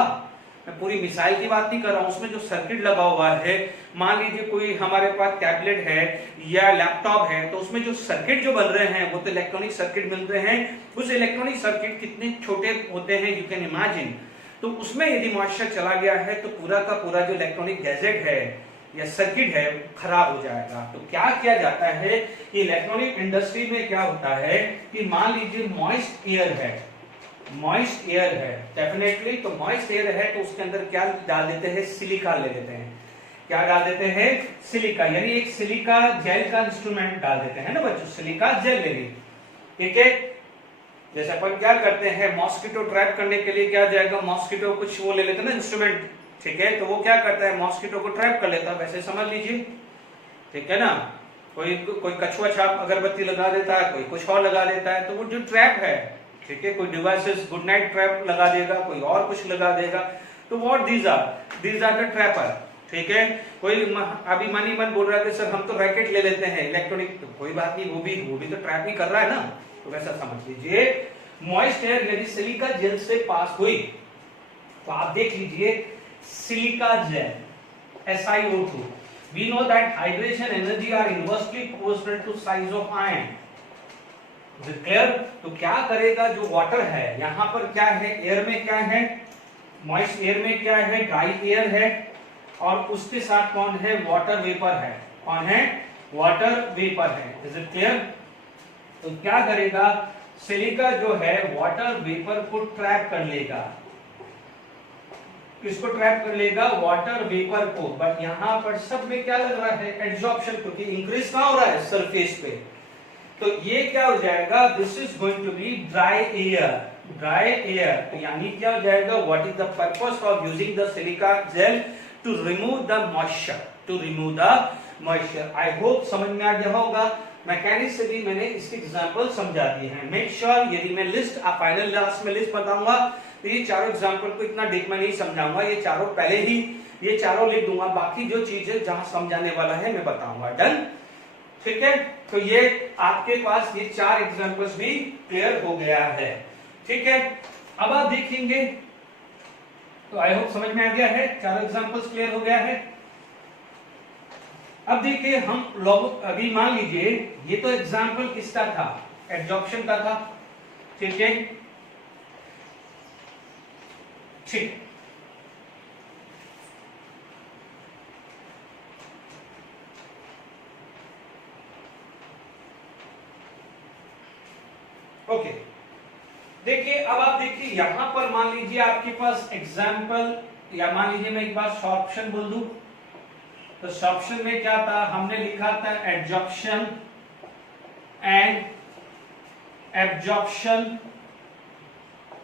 मैं पूरी मिसाइल की बात नहीं कर रहा हूं, उसमें जो सर्किट लगा हुआ है, मान लीजिए कोई हमारे पास टैबलेट है या लैपटॉप है, तो उसमें जो सर्किट जो बन रहे हैं वो तो इलेक्ट्रॉनिक सर्किट मिल रहे हैं। उस इलेक्ट्रॉनिक सर्किट कितने छोटे होते हैं, यू कैन इमेजिन। तो उसमें यदि मॉइस्चर चला गया है तो पूरा का पूरा जो इलेक्ट्रॉनिक गैजेट है या सर्किट है खराब हो जाएगा। तो क्या किया जाता है कि इलेक्ट्रॉनिक इंडस्ट्री में क्या होता है कि मान लीजिए मॉइस्ट एयर है, मॉइस्ट एयर है डेफिनेटली, तो मॉइस्ट एयर है तो उसके अंदर क्या डाल देते हैं, सिलिका ले लेते हैं। क्या डाल देते हैं, सिलिका, यानी एक सिलिका जेल का इंस्ट्रूमेंट डाल देते हैं ना बच्चों, सिलिका जेल ले ली, ठीक है। जैसे अपन क्या करते हैं, मॉस्किटो ट्रैप करने के लिए क्या जाएगा, मॉस्किटो कुछ वो ले लेते हैं ना इंस्ट्रूमेंट, ठीक है, तो वो क्या करता है, मॉस्किटो को ट्रैप कर लेता है, वैसे समझ लीजिए, ठीक है ना। कोई कछुआ छाप अगरबत्ती लगा देता है, कोई कुछ और लगा देता है, तो वो जो ट्रैप है, ठीक है, कोई डिवाइसेस गुड नाइट ट्रैप लगा देगा, कोई और कुछ लगा देगा, तो what these are the trapper, ठीक है। कोई अभी मन ही मन बोल रहा है कि सर हम तो रैकेट ले लेते हैं इलेक्ट्रॉनिक, तो कोई बात नहीं, वो भी तो ट्रैप ही कर रहा है ना, तो वैसा समझ लीजिए। मॉइस्ट एयर यदि सिलिका जेल से पास हुई तो आप देख लीजिए silica gel SiO2, we know that hydration energy are inversely proportional to size of ion, is it clear? तो क्या करेगा, जो वाटर है यहाँ पर क्या है, एयर में क्या है, मॉइस्ट एयर में क्या है, ड्राई एयर है, और उसके साथ कौन है, वाटर वेपर है, कौन है, वाटर वेपर है, इज इट क्लियर? तो क्या करेगा, सिलिका जो है वाटर वेपर को ट्रैप कर लेगा, किसको ट्रैप कर लेगा, वाटर वेपर को। बट यहाँ पर सब में क्या लग रहा है, एड्सॉर्प्शन, क्योंकि इंक्रीज कहाँ हो रहा है, सरफेस पे, तो ये क्या हो जाएगा, this is going to be dry air, dry air. तो यानी क्या हो जाएगा, what is the purpose of using the silica gel, to remove the moisture, to remove the moisture. I hope समझ में आ गया होगा। मैकेनिक्स से भी मैंने इसके एग्जांपल समझा दिए हैं। मेक श्योर यदि मैं लिस्ट फाइनल क्लास में लिस्ट बताऊंगा तो ये चारों एग्जांपल को इतना डीप में नहीं समझाऊंगा, ये चारों पहले ही ये चारों लिख दूंगा, बाकी जो चीजें जहां समझाने वाला है मैं बताऊंगा। डन, ठीक है। तो ये आपके पास ये चार एग्जांपल्स भी क्लियर हो गया है, ठीक है। अब आप देखेंगे तो आई होप समझ में आ गया है, चारों एग्जांपल्स क्लियर हो गया है। अब देखिए हम लोग अभी मान लीजिए ये तो एग्जांपल किसका था, एड्सॉर्प्शन का था, ठीक है, ठीक। ओके, देखिए अब आप देखिए यहां पर मान लीजिए आपके पास एग्जाम्पल, या मान लीजिए मैं एक बार सॉर्प्शन बोल दूं, तो सॉर्प्शन में क्या था, हमने लिखा था adsorption and absorption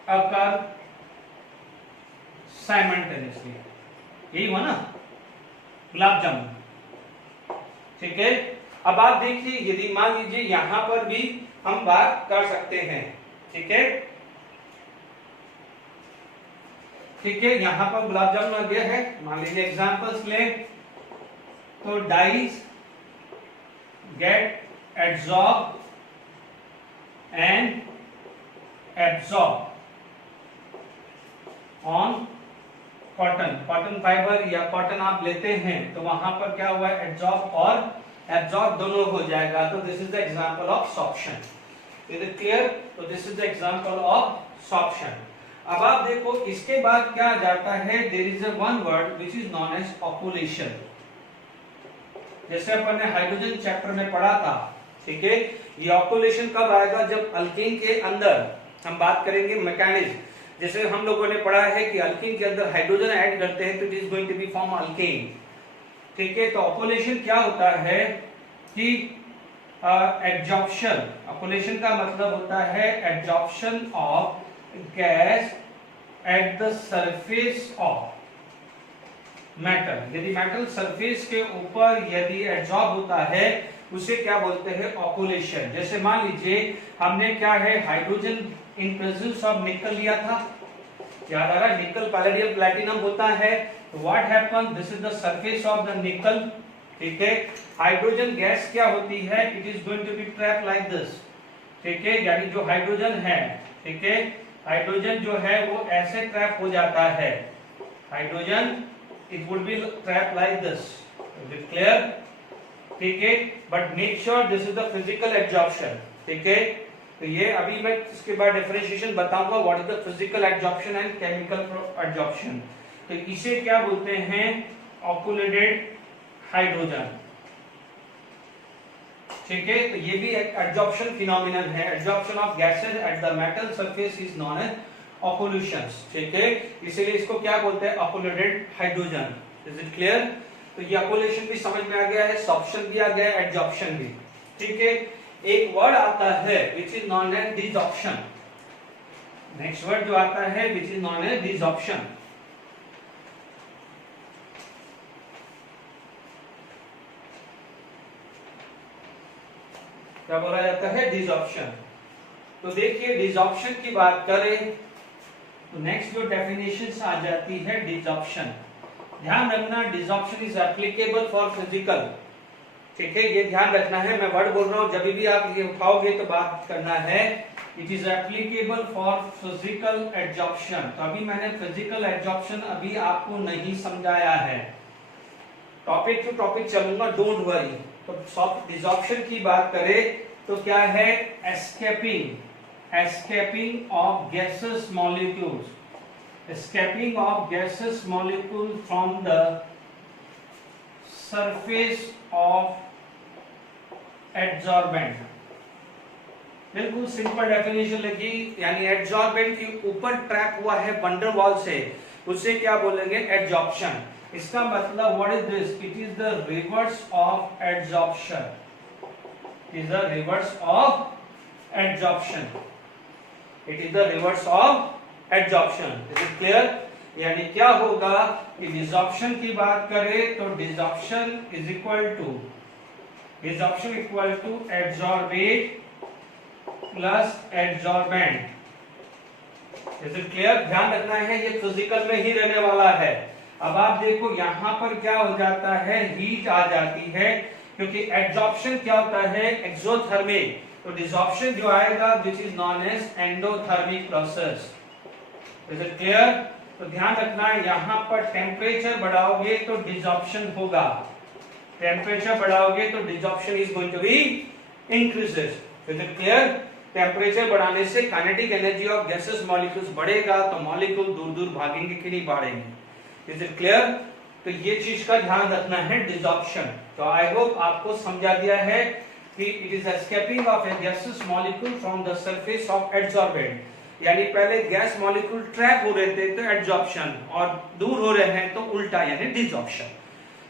occur simultaneously, यही हुआ ना, गुलाब जामुन, ठीक है। अब आप देखिए यदि मान लीजिए यहां पर भी हम बात कर सकते हैं, ठीक है, ठीक है, यहां पर गुलाब जामुन आ गया है, मान लीजिए एग्जांपल्स ले, तो dyes get adsorb and absorb on cotton, cotton fibre या कॉटन आप लेते हैं तो वहां पर क्या हुआ, एड्सॉर्ब और एब्सॉर्ब दोनों हो जाएगा, तो this is the example of sorption. Is it clear? तो this is the example of sorption. अब आप देखो इसके बाद क्या जाता है, there is a one word which is known as occlusion. जैसे अपन ने हाइड्रोजन चैप्टर में पढ़ा था, ठीक है, ये ऑक्यूलेशन कब आएगा, जब अल्कीन के अंदर हम बात करेंगे मैकेनिज्म। जैसे हम लोगों ने पढ़ा है कि अल्कीन के अंदर हाइड्रोजन ऐड करते हैं तो it is going to be form alkane, ठीक है। तो ऑक्यूलेशन क्या होता है कि एडजॉर्प्शन, ऑक्यूलेशन का मतलब होता है adsorption of gas at the surface of metal. यदि मेटल सरफेस के ऊपर यदि एडजॉर्ब होता है उसे क्या बोलते हैं, ऑक्यूलेशन। जैसे मान लीजिए हमने क्या है, हाइड्रोजन इन प्रेजेंस ऑफ निकल लिया था, याद आ रहा है, निकल पैलेडियम प्लैटिनम होता है। तो what happen, this is the surface of the nickel, ठीक है। हाइड्रोजन गैस क्या होती है, it is going to be trap like this, ठीक है। यानी जो हाइड्रोजन है, ठीक है, हाइड्रोजन जो है वो ऐसे ट्रैप हो जाता है, hydrogen it would be trap like this, is it clear, ठीक है। But make sure this is the physical adsorption, ठीक है। तो ये अभी मैं इसके बाद डिफरेंशिएशन बताऊंगा, what is the physical adsorption and chemical adsorption. तो इसे क्या बोलते हैं, ऑक्यूलेटेड हाइड्रोजन, ठीक है। तो ये भी एक एडजॉर्प्शन फिनोमिनन है, adsorption of gases at the metal surface is known as occlusions, ठीक है। इसीलिए इसको क्या बोलते हैं, occluded hydrogen, is it clear? तो ये ऑक्यूलेशन भी समझ में आ गया है, सॉर्प्शन भी आ गया है, एडजॉर्प्शन भी, ठीक है। एक वर्ड आता है which is known as desorption, next word जो आता है which is known as desorption. क्या बोला जाता है, डिसॉर्प्शन। तो देखिए डिसॉर्प्शन की बात करें तो नेक्स्ट जो डेफिनेशन आ जाती है डिसॉर्प्शन। ध्यान रखना, desorption is applicable for physical, ठीक है, ये ध्यान रखना है। मैं वर्ड बोल रहा हूं, जब भी आप ये उठाओगे तो बात करना है, it is applicable for physical adsorption. तो अभी मैंने फिजिकल एडजॉर्प्शन अभी आपको नहीं समझाया है, टॉपिक टू टॉपिक चलूंगा, डोंट वरी। तो सॉफ्ट डिसॉर्प्शन की बात करें तो क्या है, escaping of gases molecules, escaping of gaseous molecule from the surface of adsorbent। बिल्कुल सिंपल डेफिनेशन लगी, यानी एडजॉर्बेंट के ऊपर ट्रैप हुआ है वंडर वॉल से, उसे क्या बोलेंगे, एडजॉर्प्शन। इसका मतलब what is this, it is the reverse of adsorption, is the reverse of adsorption, it is the reverse of adsorption, is it clear? यानी क्या होगा कि डिसॉर्प्शन की बात करें तो desorption is equal to adsorbate plus adsorbent, is it clear? ध्यान रखना है ये फिजिकल में ही रहने वाला है। अब आप देखो यहां पर क्या हो जाता है, हीट आ जाती है, क्योंकि एडजॉर्प्शन क्या होता है, एक्सोथर्मिक। तो डिसॉर्प्शन जो आएगा this is known as endothermic process, is it clear? तो ध्यान रखना यहां पर टेम्परेचर बढ़ाओगे तो डिसॉर्प्शन होगा, टेम्परेचर बढ़ाओगे तो desorption is going to be increases, is it clear? Temperature बढ़ाने से kinetic energy of gases molecules बढ़ेगा, तो मॉलिक्यूल दूर दूर भागेंगे कि नहीं भागेंगे, इज इट क्लियर? तो ये चीज का ध्यान रखना है डिसॉर्प्शन। तो आई होप आपको समझा दिया है कि it is escaping of a gases molecule from the surface of adsorbent, यानी पहले गैस मॉलिक्यूल ट्रैप हो रहे थे तो एडसॉर्प्शन, और दूर हो रहे हैं तो उल्टा यानी desorption.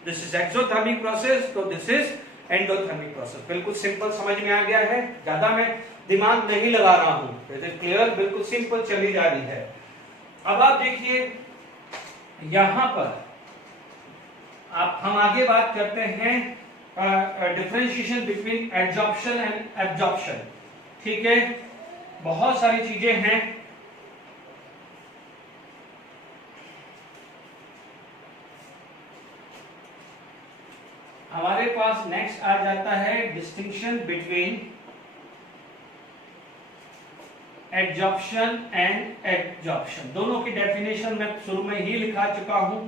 This is exothermic process, तो दिस इज एंडोथर्मिक प्रोसेस। बिल्कुल सिंपल समझ में आ गया है, ज्यादा मैं दिमाग नहीं लगा रहा हूं, इज इट क्लियर? बिल्कुल सिंपल चली जा रही है। अब आप देखिए यहां पर हम आगे बात करते हैं differentiation between adsorption and absorption, ठीक है। बहुत सारी चीजें हैं, हमारे पास नेक्स्ट आ जाता है distinction between adsorption and absorption. दोनों की डेफिनेशन मैं शुरू में ही लिखा चुका हूं,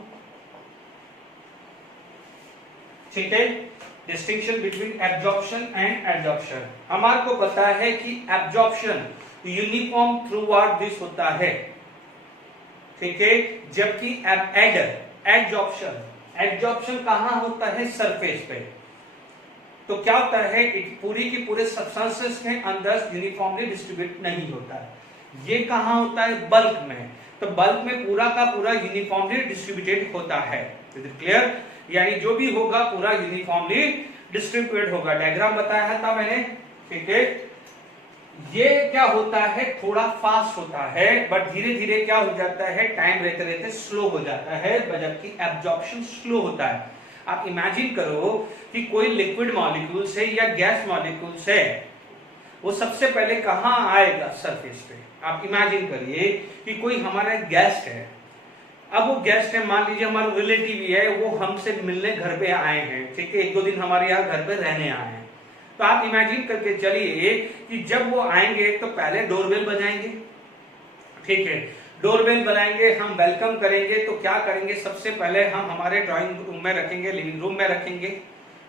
ठीक है। Distinction between absorption and adsorption. हमारे को पता है कि absorption uniform through out this होता है, ठीक है, जबकि एडजॉर्प्शन कहां होता है? सरफेस पे। तो क्या होता है, पूरी की पूरे सब्सटेंसेस के अंदर यूनिफॉर्मली डिस्ट्रीब्यूट नहीं होता है। ये कहां होता है? बल्क में। तो बल्क में पूरा का पूरा यूनिफॉर्मली डिस्ट्रीब्यूटेड होता है। क्लियर? यानी जो भी होगा पूरा यूनिफॉर्मली डिस्ट्रीब्यूटेड होगा। डायग्राम बताया था मैंने, ठीक है। ये क्या होता है? थोड़ा फास्ट होता है, बट धीरे धीरे क्या हो जाता है? टाइम रहते रहते स्लो हो जाता है, जबकि एब्जॉर्प्शन स्लो होता है। आप इमेजिन करो कि कोई लिक्विड मॉलिक्यूल से या गैस मॉलिक्यूल से वो सबसे पहले कहां आएगा? सरफेस पे। आप इमेजिन करिए कि कोई हमारा गेस्ट है। अब वो गेस्ट है, मान लीजिए हमारा रिलेटिव ही है, वो हमसे मिलने घर पे आए हैं, ठीक है, 1-2 दिन हमारे यहाँ घर पे रहने आए हैं। तो आप इमेजिन करके चलिए कि जब वो आएंगे तो पहले डोरबेल बजाएंगे, ठीक है, डोरबेल बनाएंगे, हम वेलकम करेंगे। तो क्या करेंगे? सबसे पहले हम हमारे ड्राइंग रूम में रखेंगे, लिविंग रूम में रखेंगे,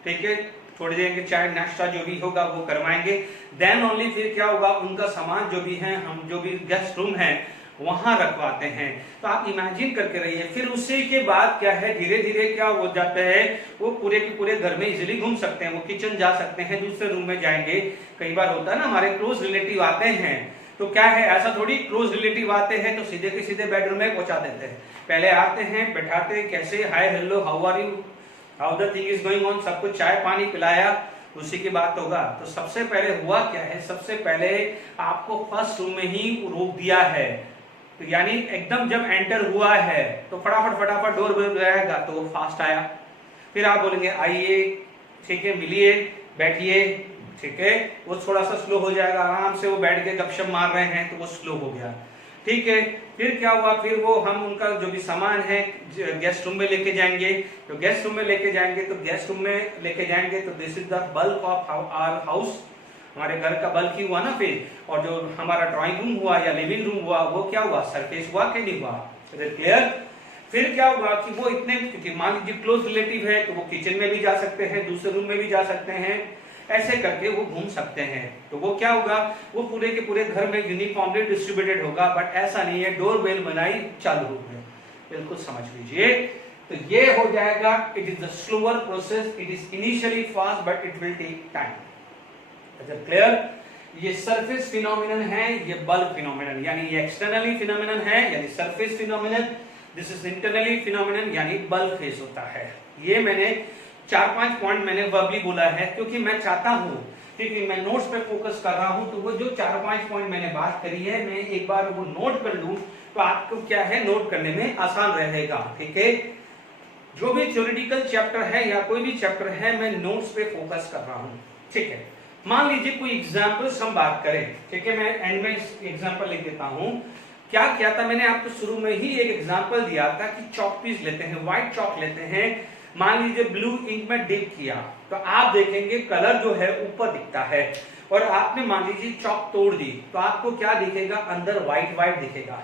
ठीक है, थोड़ी देर के चाय नाश्ता जो भी होगा वो करवाएंगे। देन ओनली फिर क्या होगा? उनका सामान जो भी है, हम जो भी गेस्ट रूम है वहां रखवाते हैं। तो आप इमेजिन करके रहिए। फिर उसी के बाद क्या है, धीरे धीरे क्या हो जाता है, वो पूरे के पूरे घर में इजीली घूम सकते हैं, वो किचन जा सकते हैं, दूसरे रूम में जाएंगे। कई बार होता है ना, हमारे क्लोज रिलेटिव आते हैं, तो क्या है, ऐसा थोड़ी क्लोज रिलेटिव आते हैं तो सीधे के सीधे बेडरूम में पहुंचा देते हैं। पहले आते हैं, बैठाते हैं, कैसे, hi hello how are you, how the thing is going on, सबको चाय पानी पिलाया, उसी की बात होगा। तो सबसे पहले हुआ क्या है, सबसे पहले आपको फर्स्ट रूम में ही रोक दिया है। तो यानी एकदम जब एंटर हुआ है तो फटाफट डोर बेल बजाएगा तो वो फास्ट आया। फिर आप बोलेंगे आइए, ठीक है, मिलिए, बैठिए, ठीक है, वो थोड़ा सा स्लो हो जाएगा, आराम से वो बैठ के गपशप मार रहे हैं तो वो स्लो हो गया, ठीक है। फिर क्या हुआ, फिर वो हम उनका जो भी सामान है गेस्ट रूम में लेके जाएंगे। तो गेस्ट रूम में लेके जाएंगे तो गेस्ट रूम में लेके जाएंगे तो this is the bulk of our house, हमारे घर का बल्क ही हुआ ना। फिर और जो हमारा ड्राइंग रूम हुआ या लिविंग रूम हुआ वो क्या हुआ? सरफेस हुआ कि नहीं हुआ? क्लियर? फिर क्या हुआ कि वो इतने, क्योंकि मान लीजिए क्लोज रिलेटिव है तो वो किचन में भी जा सकते हैं, दूसरे रूम में भी जा सकते हैं, ऐसे करके वो घूम सकते हैं। तो वो क्या होगा, वो पूरे के पूरे घर में यूनिफॉर्मली डिस्ट्रीब्यूटेड होगा। बट ऐसा नहीं है, डोर बेल बनाई चालू हो गए, बिल्कुल समझ लीजिए। तो ये हो जाएगा, it is the slower process, it is initially fast but it will take time. Clear? ये सरफेस फिनोमिनन है, ये बल्क फिनोमिनन, यानी ये एक्सटर्नली फिनोमिनन है यानी surface phenomenon, this is internally phenomenon यानी बल्क फेस होता है। ये मैंने 4-5 पॉइंट मैंने वर्बली बोला है क्योंकि मैं चाहता हूं, क्योंकि मैं नोट्स पे फोकस कर रहा हूं, तो वो जो 4-5 पॉइंट मैंने बात करी है मैं एक बार वो नोट कर लूं तो आपको क्या है, नोट करने में आसान रहेगा, ठीक है। जो भी थ्योरेटिकल चैप्टर है या कोई भी चैप्टर है मैं नोट्स पे फोकस कर रहा हूं, ठीक है। मान लीजिए कोई एग्जाम्पल्स हम बात करें, ठीक है, मैं एंड में एग्जाम्पल लिख देता हूं। क्या किया था मैंने आपको शुरू में ही एक एग्जाम्पल दिया था कि चॉक पीस लेते हैं, व्हाइट चॉक लेते हैं, मान लीजिए ब्लू इंक में डिप किया तो आप देखेंगे कलर जो है ऊपर दिखता है, और आपने मान लीजिए चॉक तोड़ दी तो आपको क्या दिखेगा, अंदर व्हाइट दिखेगा।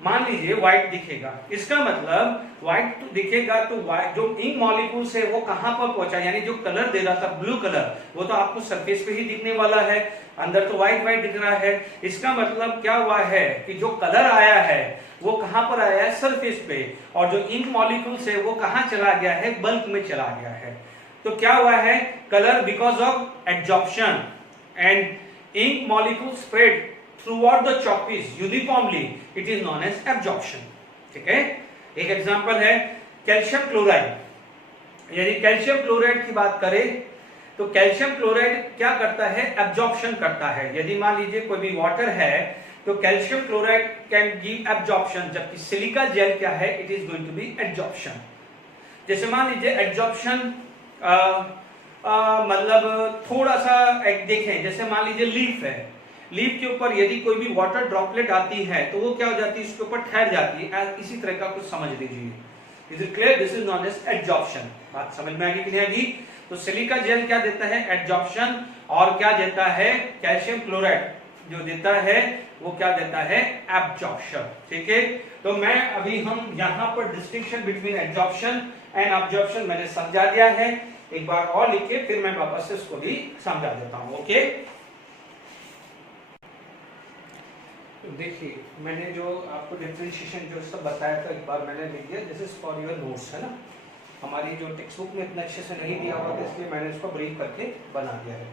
मान लीजिए व्हाइट दिखेगा, इसका मतलब व्हाइट तो दिखेगा, तो जो इंक मॉलिक्यूल्स है वो कहां पर पहुंचा, यानी जो कलर दे रहा था ब्लू कलर वो तो आपको सरफेस पे ही दिखने वाला है, अंदर तो व्हाइट दिख रहा है। इसका मतलब क्या हुआ है कि जो कलर आया है वो कहां पर आया है, सरफेस पे, और जो इंक मॉलिक्यूल्स है वो कहां चला गया है, बल्क में चला गया है। तो क्या हुआ है, colour because of adsorption and ink molecule spread throughout the chalk piece uniformly, it is known as absorption, ठीक है। एक एग्जांपल है कैल्शियम क्लोराइड, यदि कैल्शियम क्लोराइड की बात करें तो कैल्शियम क्लोराइड क्या करता है, एब्जॉर्प्शन करता है। यदि मान लीजिए कोई भी वाटर है तो calcium chloride can give absorption, जबकि सिलिका जेल क्या है, it is going to be absorption. जैसे मान लीजिए एब्जॉर्प्शन मतलब थोड़ा सा देखें, जैसे मान लीजिए लीफ है, लीफ के ऊपर यदि कोई भी वाटर ड्रॉपलेट आती है तो वो क्या हो जाती है, इसके ऊपर ठहर जाती है, इसी तरह का कुछ समझ लीजिए। Is it clear? This is known as adsorption. बात समझ में आएगी कि नहीं आएगी? तो सिलिका जेल क्या देता है, एडजॉर्प्शन, और क्या देता है, कैल्शियम क्लोराइड जो देता है वो क्या देता है, एब्जॉर्प्शन, ठीक है। तो मैं अभी हम यहाँ पर distinction between adsorption and absorption मैंने समझा दिया है। एक बार और लिखिए, फिर मैं वापस से इसको भी समझा देता हूं। ओके, तो देखिए मैंने जो आपको डिफरेंशिएशन जो सब बताया था एक बार मैंने लिख दिया, this is for your notes, है ना। हमारी जो टेक्स्ट बुक में इतना अच्छे से नहीं दिया हुआ था, इसलिए मैंने इसको ब्रीफ करके बना दिया है।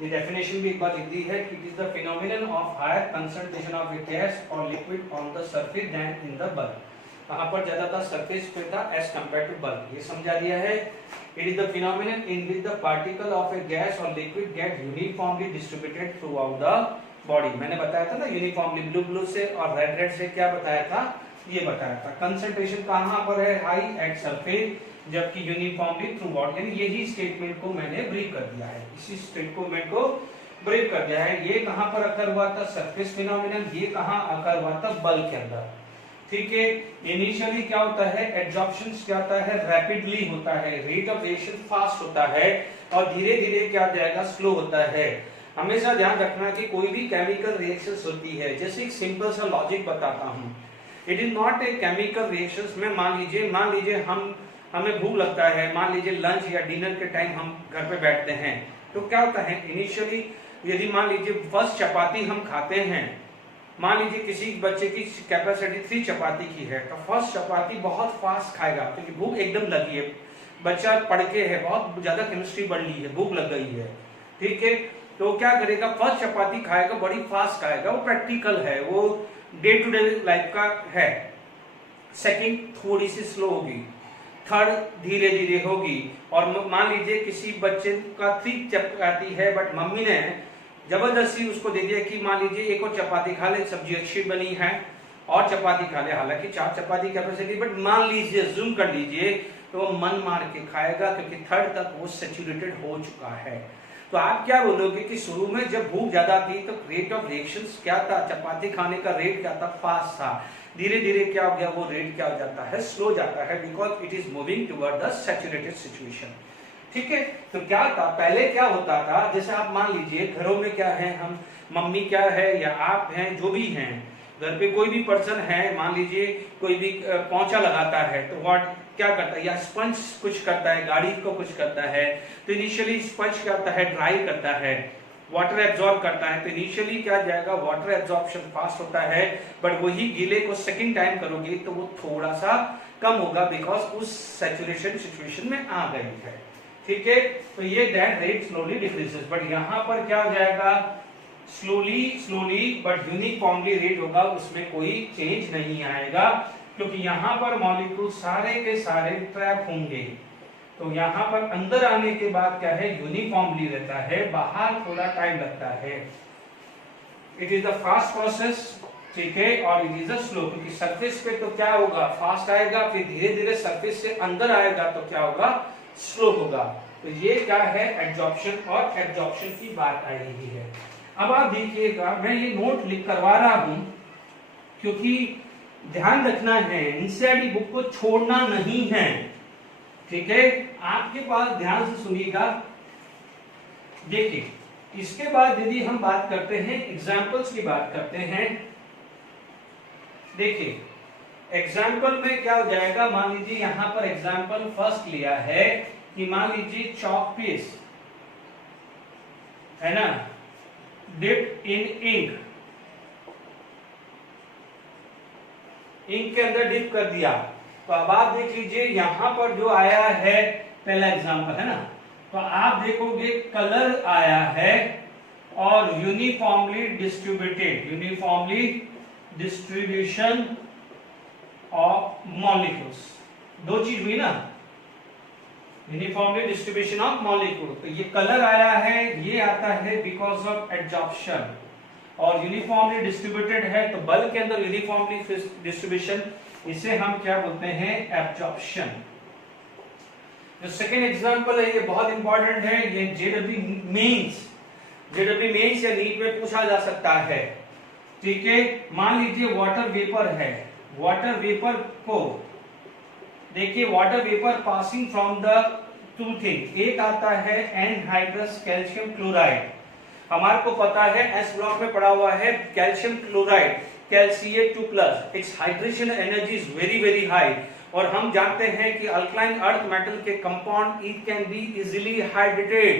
ये डेफिनेशन भी एक बार लिख दी है कि it is the phenomenon of higher concentration of a gas और liquid on the surface than in the bulk. कहां पर ज्यादा था? सरफेस पे था एज कंपेयर टू बल्ब, ये समझा दिया है। It is the phenomenon in which the particle of a gas और liquid get uniformly distributed throughout the body. मैंने बताया था ना यूनिफॉर्मली, ब्लू ब्लू से और रेड रेड से क्या बताया था, ये बताया था। कंसंट्रेशन कहां पर है? हाई एट सरफेस, जबकि यूनिफॉर्मली थ्रू बॉडी, यानी यही स्टेटमेंट को मैंने ब्रीफ कर दिया है, इसी स्टेटमेंट को ब्रीफ कर दिया है। ये कहां पर अकर हुआ था? Surface phenomenon. ये कहां अकर हुआ था? बल्ब के अंदर। ठीक है, इनिशियली क्या होता है? एब्जॉर्प्शन क्या होता है? रैपिडली होता है, रेट ऑफ रिएक्शन फास्ट होता है, और धीरे धीरे क्या जाएगा? स्लो होता है। हमेशा ध्यान रखना कि कोई भी केमिकल रिएक्शंस होती है, जैसे एक सिंपल सा लॉजिक बताता हूं, it is not a chemical reactions में मान लीजिए हमें भूख लगता है, मान लीजिए लंच या डिनर के टाइम हम घर पे बैठते हैं, तो क्या होता है इनिशियली, यदि मान लीजिए फर्स्ट चपाती हम खाते हैं, मान लीजिए किसी बच्चे की कैपेसिटी 3 चपाती की है, तो फर्स्ट चपाती बहुत फास्ट खाएगा क्योंकि भूख एकदम लगी है, बच्चा पढ़ के है, बहुत ज्यादा केमिस्ट्री बढ़ ली है, भूख लग गई है, ठीक है, तो क्या करेगा? फर्स्ट चपाती खाएगा, बड़ी फास्ट खाएगा, वो प्रैक्टिकल है, वो डे टू डे लाइफ का है। सेकंड थोड़ी सी स्लो होगी, थर्ड धीरे धीरे होगी, और मान लीजिए किसी बच्चे का 3 चपाती है, बट मम्मी ने जबरदस्ती उसको दे दिया कि मान लीजिए एक और चपाती खा ले, सब्जी अच्छी बनी है, और चपाती खा ले, हालांकि 4 चपाती कैपेसिटी, बट मान लीजिए जूम कर लीजिए, तो वो मन मार के खाएगा क्योंकि थर्ड तक वो सैचुरेटेड हो चुका है। तो आप क्या बोलोगे कि शुरू में जब भूख ज्यादा थी तो रेट ऑफ रिएक्शंस क्या था? चपाती खाने का रेट क्या था? फास्ट था। धीरे धीरे क्या हो गया? वो रेट क्या हो जाता है? स्लो जाता है, because it is moving toward the saturated situation. ठीक है, तो क्या था पहले? क्या होता था, जैसे आप मान लीजिए घरों में क्या है, हम मम्मी क्या है या आप हैं, जो भी हैं, घर पे कोई भी पर्सन है, मान लीजिए कोई भी पोंछा लगाता है, तो व्हाट क्या करता है, या स्पंज कुछ करता है, गाड़ी को कुछ करता है, तो इनिशियली स्पंज क्या होता है? ड्राई करता है, वाटर एब्जॉर्ब करता है, तो इनिशियली क्या जाएगा? वाटर एब्जॉर्प्शन फास्ट होता है, बट वही गीले को सेकंड टाइम करोगे तो वो थोड़ा सा कम होगा, बिकॉज उस सैचुरेशन सिचुएशन में आ गई है। ठीक है, तो ये that rate slowly decreases, but यहां पर क्या हो जाएगा? स्लोली बट यूनिफॉर्मली रेट होगा, उसमें कोई चेंज नहीं आएगा, क्योंकि यहां पर मॉलिक्यूल सारे के सारे ट्रैप होंगे। तो यहां पर अंदर आने के बाद क्या है? यूनिफॉर्मली रहता है, बाहर थोड़ा टाइम लगता है। It is the fast process, ठीक है, और इट इज अ स्लो, क्योंकि सरफेस पे तो क्या होगा? फास्ट आएगा, फिर धीरे धीरे सरफेस से अंदर आएगा तो क्या होगा? स्लो होगा। तो ये क्या है? एब्जॉर्प्शन और एब्जॉर्प्शन की बात आई रही है। अब आप देखिएगा, मैं ये नोट लिख करवा रहा हूं क्योंकि ध्यान रखना है, एनसीईआरटी बुक को छोड़ना नहीं है, ठीक है, आपके पास ध्यान से सुनिएगा। देखिए, इसके बाद यदि हम बात करते हैं, एग्जाम्पल्स की बात करते हैं। देखिए, एग्जाम्पल में क्या हो जाएगा? मान लीजिए यहां पर एग्जाम्पल फर्स्ट लिया है कि मान लीजिए चॉक पीस है ना, डिप्ड इन इंक, इंक के अंदर डिप कर दिया। तो अब आप देख लीजिए यहां पर जो आया है, पहला एग्जांपल है ना, तो आप देखोगे कलर आया है और यूनिफॉर्मली डिस्ट्रीब्यूशन ऑफ मॉलिक्यूल्स, दो चीज हुई ना, यूनिफॉर्मली डिस्ट्रीब्यूशन ऑफ मॉलिक्यूल। तो ये कलर आया है, ये आता है बिकॉज ऑफ एब्जॉर्प्शन, और यूनिफॉर्मली डिस्ट्रीब्यूटेड है तो बल्ब के अंदर यूनिफॉर्मली डिस्ट्रीब्यूशन, इसे हम क्या बोलते हैं? एब्जॉर्प्शन। जो सेकेंड एग्जांपल है ये बहुत इंपॉर्टेंट है, ये जेडब्ल्यू मेंस या नीट में पूछा जा सकता है, ठीक है। मान लीजिए वाटर वेपर है, वाटर वेपर को देखिए, water vapour passing from the two thing, एक आता है एनहाइड्रस कैल्शियम क्लोराइड, हमारे को पता है एस ब्लॉक में पढ़ा हुआ है, कैल्शियम क्लोराइड कैल्शिएट 2+, its hydration energy is very very high, और हम जानते हैं कि अल्कलाइन अर्थ मेटल के compound it can be easily hydrated.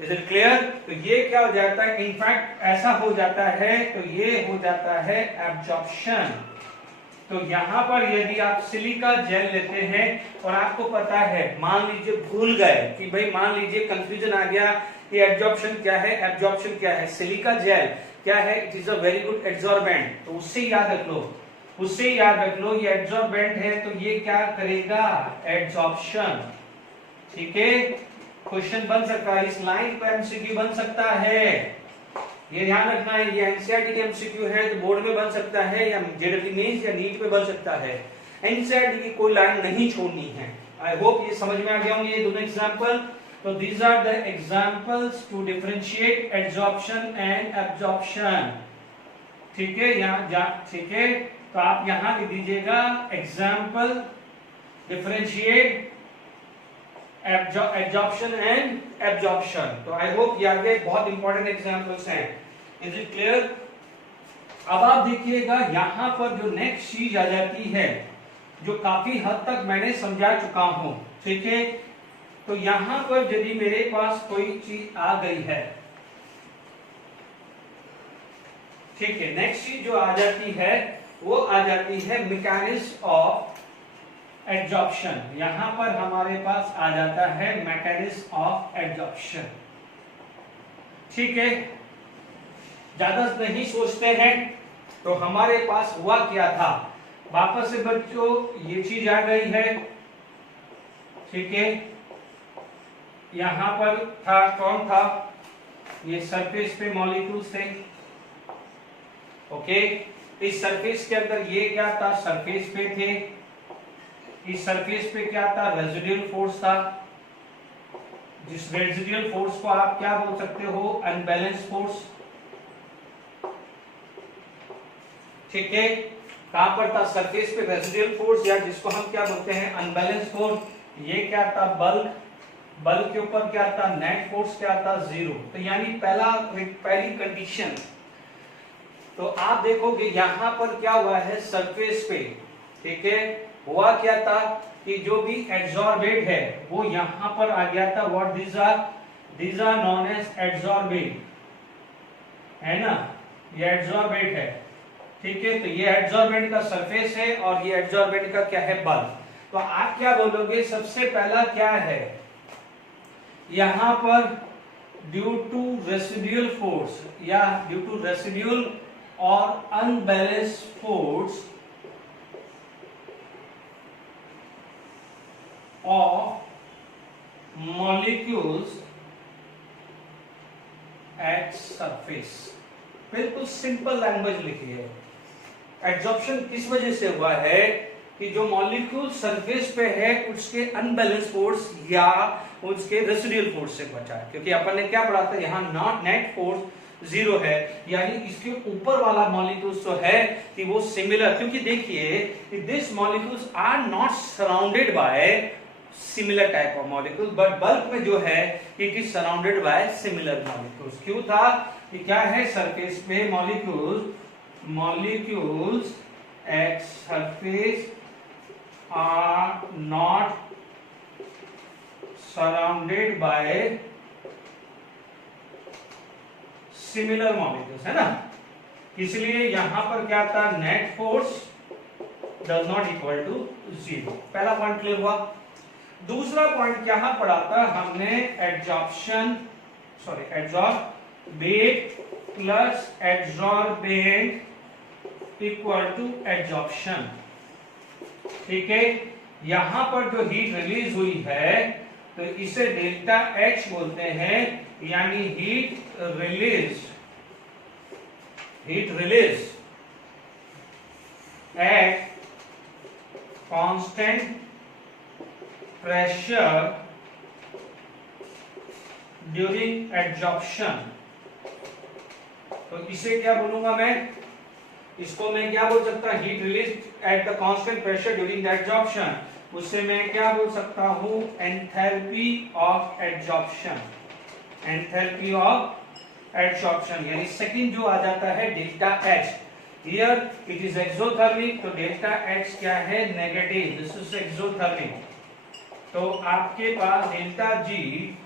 Is it clear? तो ये क्या हो जाता है, इनफैक्ट ऐसा हो जाता है, तो ये हो जाता है एब्जॉर्प्शन। तो यहां पर यदि आप सिलिका जेल लेते हैं और आपको पता है, मान लीजिए भूल गए कि भाई, मान लीजिए कंफ्यूजन आ गया कि एब्जॉर्प्शन क्या है, एब्जॉर्प्शन क्या है, सिलिका जेल क्या है, it is a very good absorbent. तो उससे याद रख लो, उससे याद रख लो, ये एब्जॉर्बेंट है तो ये क्या करेगा, एब्जॉर्प्शन। ठीक है, क्वेश्चन बन सकता है, इस लाइन पर एमसीक्यू बन सकता है, ये ध्यान रखना है। ये एनसीईआरटी के एमसीक्यू है तो बोर्ड में बन सकता है, या जेईई मेंस या नीट में बन सकता है। एनसीईआरटी की कोई लाइन नहीं छोड़नी है। आई होप ये समझ में आ गया होंगे ये दोनों एग्जांपल। तो these are the examples to differentiate absorption and absorption. ठीक है, यहाँ ठीक है, तो आप यहां लिख दीजिएगा example differentiate absorption and absorption. तो आई होप ये आगे बहुत इंपॉर्टेंट एग्जांपल्स हैं। Is it clear? अब आप देखिएगा यहां पर जो नेक्स्ट चीज आ जाती है, जो काफी हद तक मैंने समझा चुका हूं। ठीक है, तो यहां पर यदि मेरे पास कोई चीज आ गई है, ठीक है, नेक्स्ट चीज जो आ जाती है वो आ जाती है मैकेनिज्म ऑफ एब्जॉर्प्शन। यहां पर हमारे पास आ जाता है मैकेनिज्म ऑफ एब्जॉर्प्शन। ठीक है, ज्यादा नहीं सोचते हैं, तो हमारे पास हुआ क्या था, वापस से बच्चों ये चीज आ गई है। ठीक है, यहां पर था, कौन था, ये सरफेस पे मॉलिक्यूल्स थे। ओके, इस सरफेस के अंदर ये क्या था, सरफेस पे थे, इस सरफेस पे क्या था, रेजिडुअल फोर्स था। जिस रेजिडुअल फोर्स को आप क्या बोल सकते हो, अनबैलेंस फोर्स। ठीक है, कहां पर था, सरफेस पे रेजिडुअल फोर्स, या जिसको हम क्या बोलते हैं, अनबैलेंस फोर्स। ये क्या था, बल्क, बल्क के ऊपर क्या था, नेट फोर्स क्या था, 0। तो यानी पहली कंडीशन। तो आप देखोगे यहां पर क्या हुआ है, सरफेस पे, ठीक है, हुआ क्या था कि जो भी एड्सॉर्बेट है वो यहां पर आ गया था। What these are known as adsorbate, है ना, ये एड्सॉर्बेट है। ठीक है, तो ये एड्सॉर्बेंट का सरफेस है और ये एड्सॉर्बेंट का क्या है, बल्क। तो आप क्या बोलोगे, सबसे पहला क्या है, यहां पर ड्यू टू रेसिडुअल फोर्स या ड्यू टू रेसिडुअल और unbalance force of molecules at surface। बिल्कुल सिंपल लैंग्वेज लिखी है। एब्जॉर्प्शन किस वजह से हुआ है कि जो मॉलिक्यूल सरफेस पे है उसके अनबैलेंस फोर्स या उसके रेसिडुअल फोर्स से बचा है। क्योंकि अपन ने क्या पढ़ा था, यहाँ नॉट नेट फोर्स 0 है, यानी इसके ऊपर वाला मॉलिक्यूल्स जो है कि वो सिमिलर, क्योंकि देखिए this molecules are not surrounded by similar type of molecule, but bulk में जो है it is surrounded by similar molecules. क्यों था कि क्या है, सरफेस पे molecules at surface are not surrounded by similar molecules, है ना। इसलिए यहां पर क्या था, net force does not equal to 0। पहला पॉइंट क्लियर हुआ। दूसरा पॉइंट क्या पढ़ा था हमने, adsorbate plus adsorbent equal to adsorption. ठीक है, यहां पर जो हीट रिलीज हुई है तो इसे डेल्टा H बोलते हैं, यानी heat release at constant pressure during adsorption. तो इसे क्या बोलूंगा मैं, इसको मैं क्या बोल सकता हूं, heat release at the constant pressure during the adsorption. उससे मैं क्या बोल सकता हूं, enthalpy of adsorption. Enthalpy of adsorption यानी सेकंड जो आ जाता है delta H। Here it is exothermic, तो डेल्टा एच क्या है, नेगेटिव, दिस इज एक्सोथर्मिक। तो आपके पास delta G,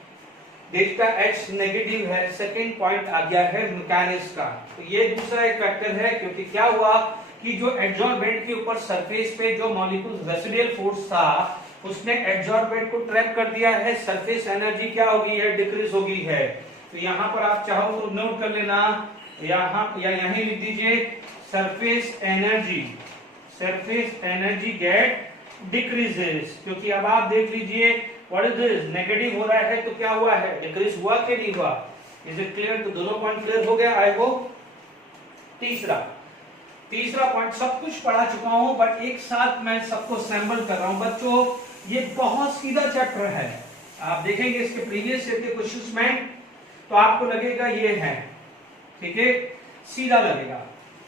delta H negative है, सेकेंड पॉइंट आ गया है मैकेनिक्स का। तो ये दूसरा एक फैक्टर है, क्योंकि क्या हुआ कि जो एडजॉर्बेंट के ऊपर सरफेस पे जो मॉलिक्यूल रेसिडुअल फोर्स था उसने एडजॉर्बेंट को ट्रैप कर दिया है, सरफेस एनर्जी क्या हो गई है, डिक्रीज हो गई है। तो यहाँ पर आप चाहो तो नोट कर लेना, यहाँ या यहीं लिख दीजिए सरफेस एनर्जी गेट डिक्रीजेस, क्योंकि अब आप देख लीजिए व्हाट इज दिस, नेगेटिव हो रहा है तो क्या हुआ है, डिक्रीज हुआ कि नहीं हुआ। Is it clear? तो दोनों पॉइंट क्लियर हो गया आई होप। तीसरा पॉइंट सब कुछ पढ़ा चुका हूं, बट एक साथ मैं सबको सैंपल कर रहा हूं बच्चों। ये बहुत सीधा चैप्टर है, आप देखेंगे इसके प्रीवियस ईयर के क्वेश्चंस में तो आपको लगेगा ये है, ठीक है, सीधा लगेगा।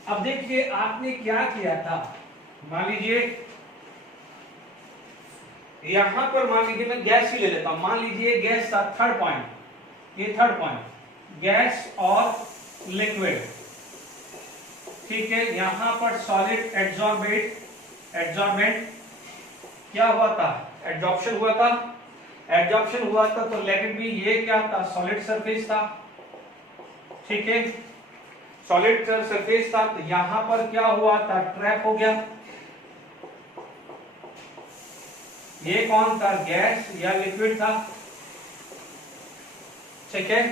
अब देखिए आपने क्या किया था, मान लीजिए यहां पर, मान लीजिए मैं गैस ही ले लेता हूं, मान लीजिए गैस था थर्ड पॉइंट, ये थर्ड पॉइंट गैस और लिक्विड, ठीक है। यहां पर सॉलिड एडजॉर्बेंट क्या हुआ था, एडजॉर्प्शन हुआ था, तो लेट इट बी, ये क्या था, सॉलिड सरफेस था, ठीक है, सॉलिड सरफेस था। तो यहां पर क्या हुआ था, ट्रैप हो गया। ये कौन था, गैस या लिक्विड था, ठीक है।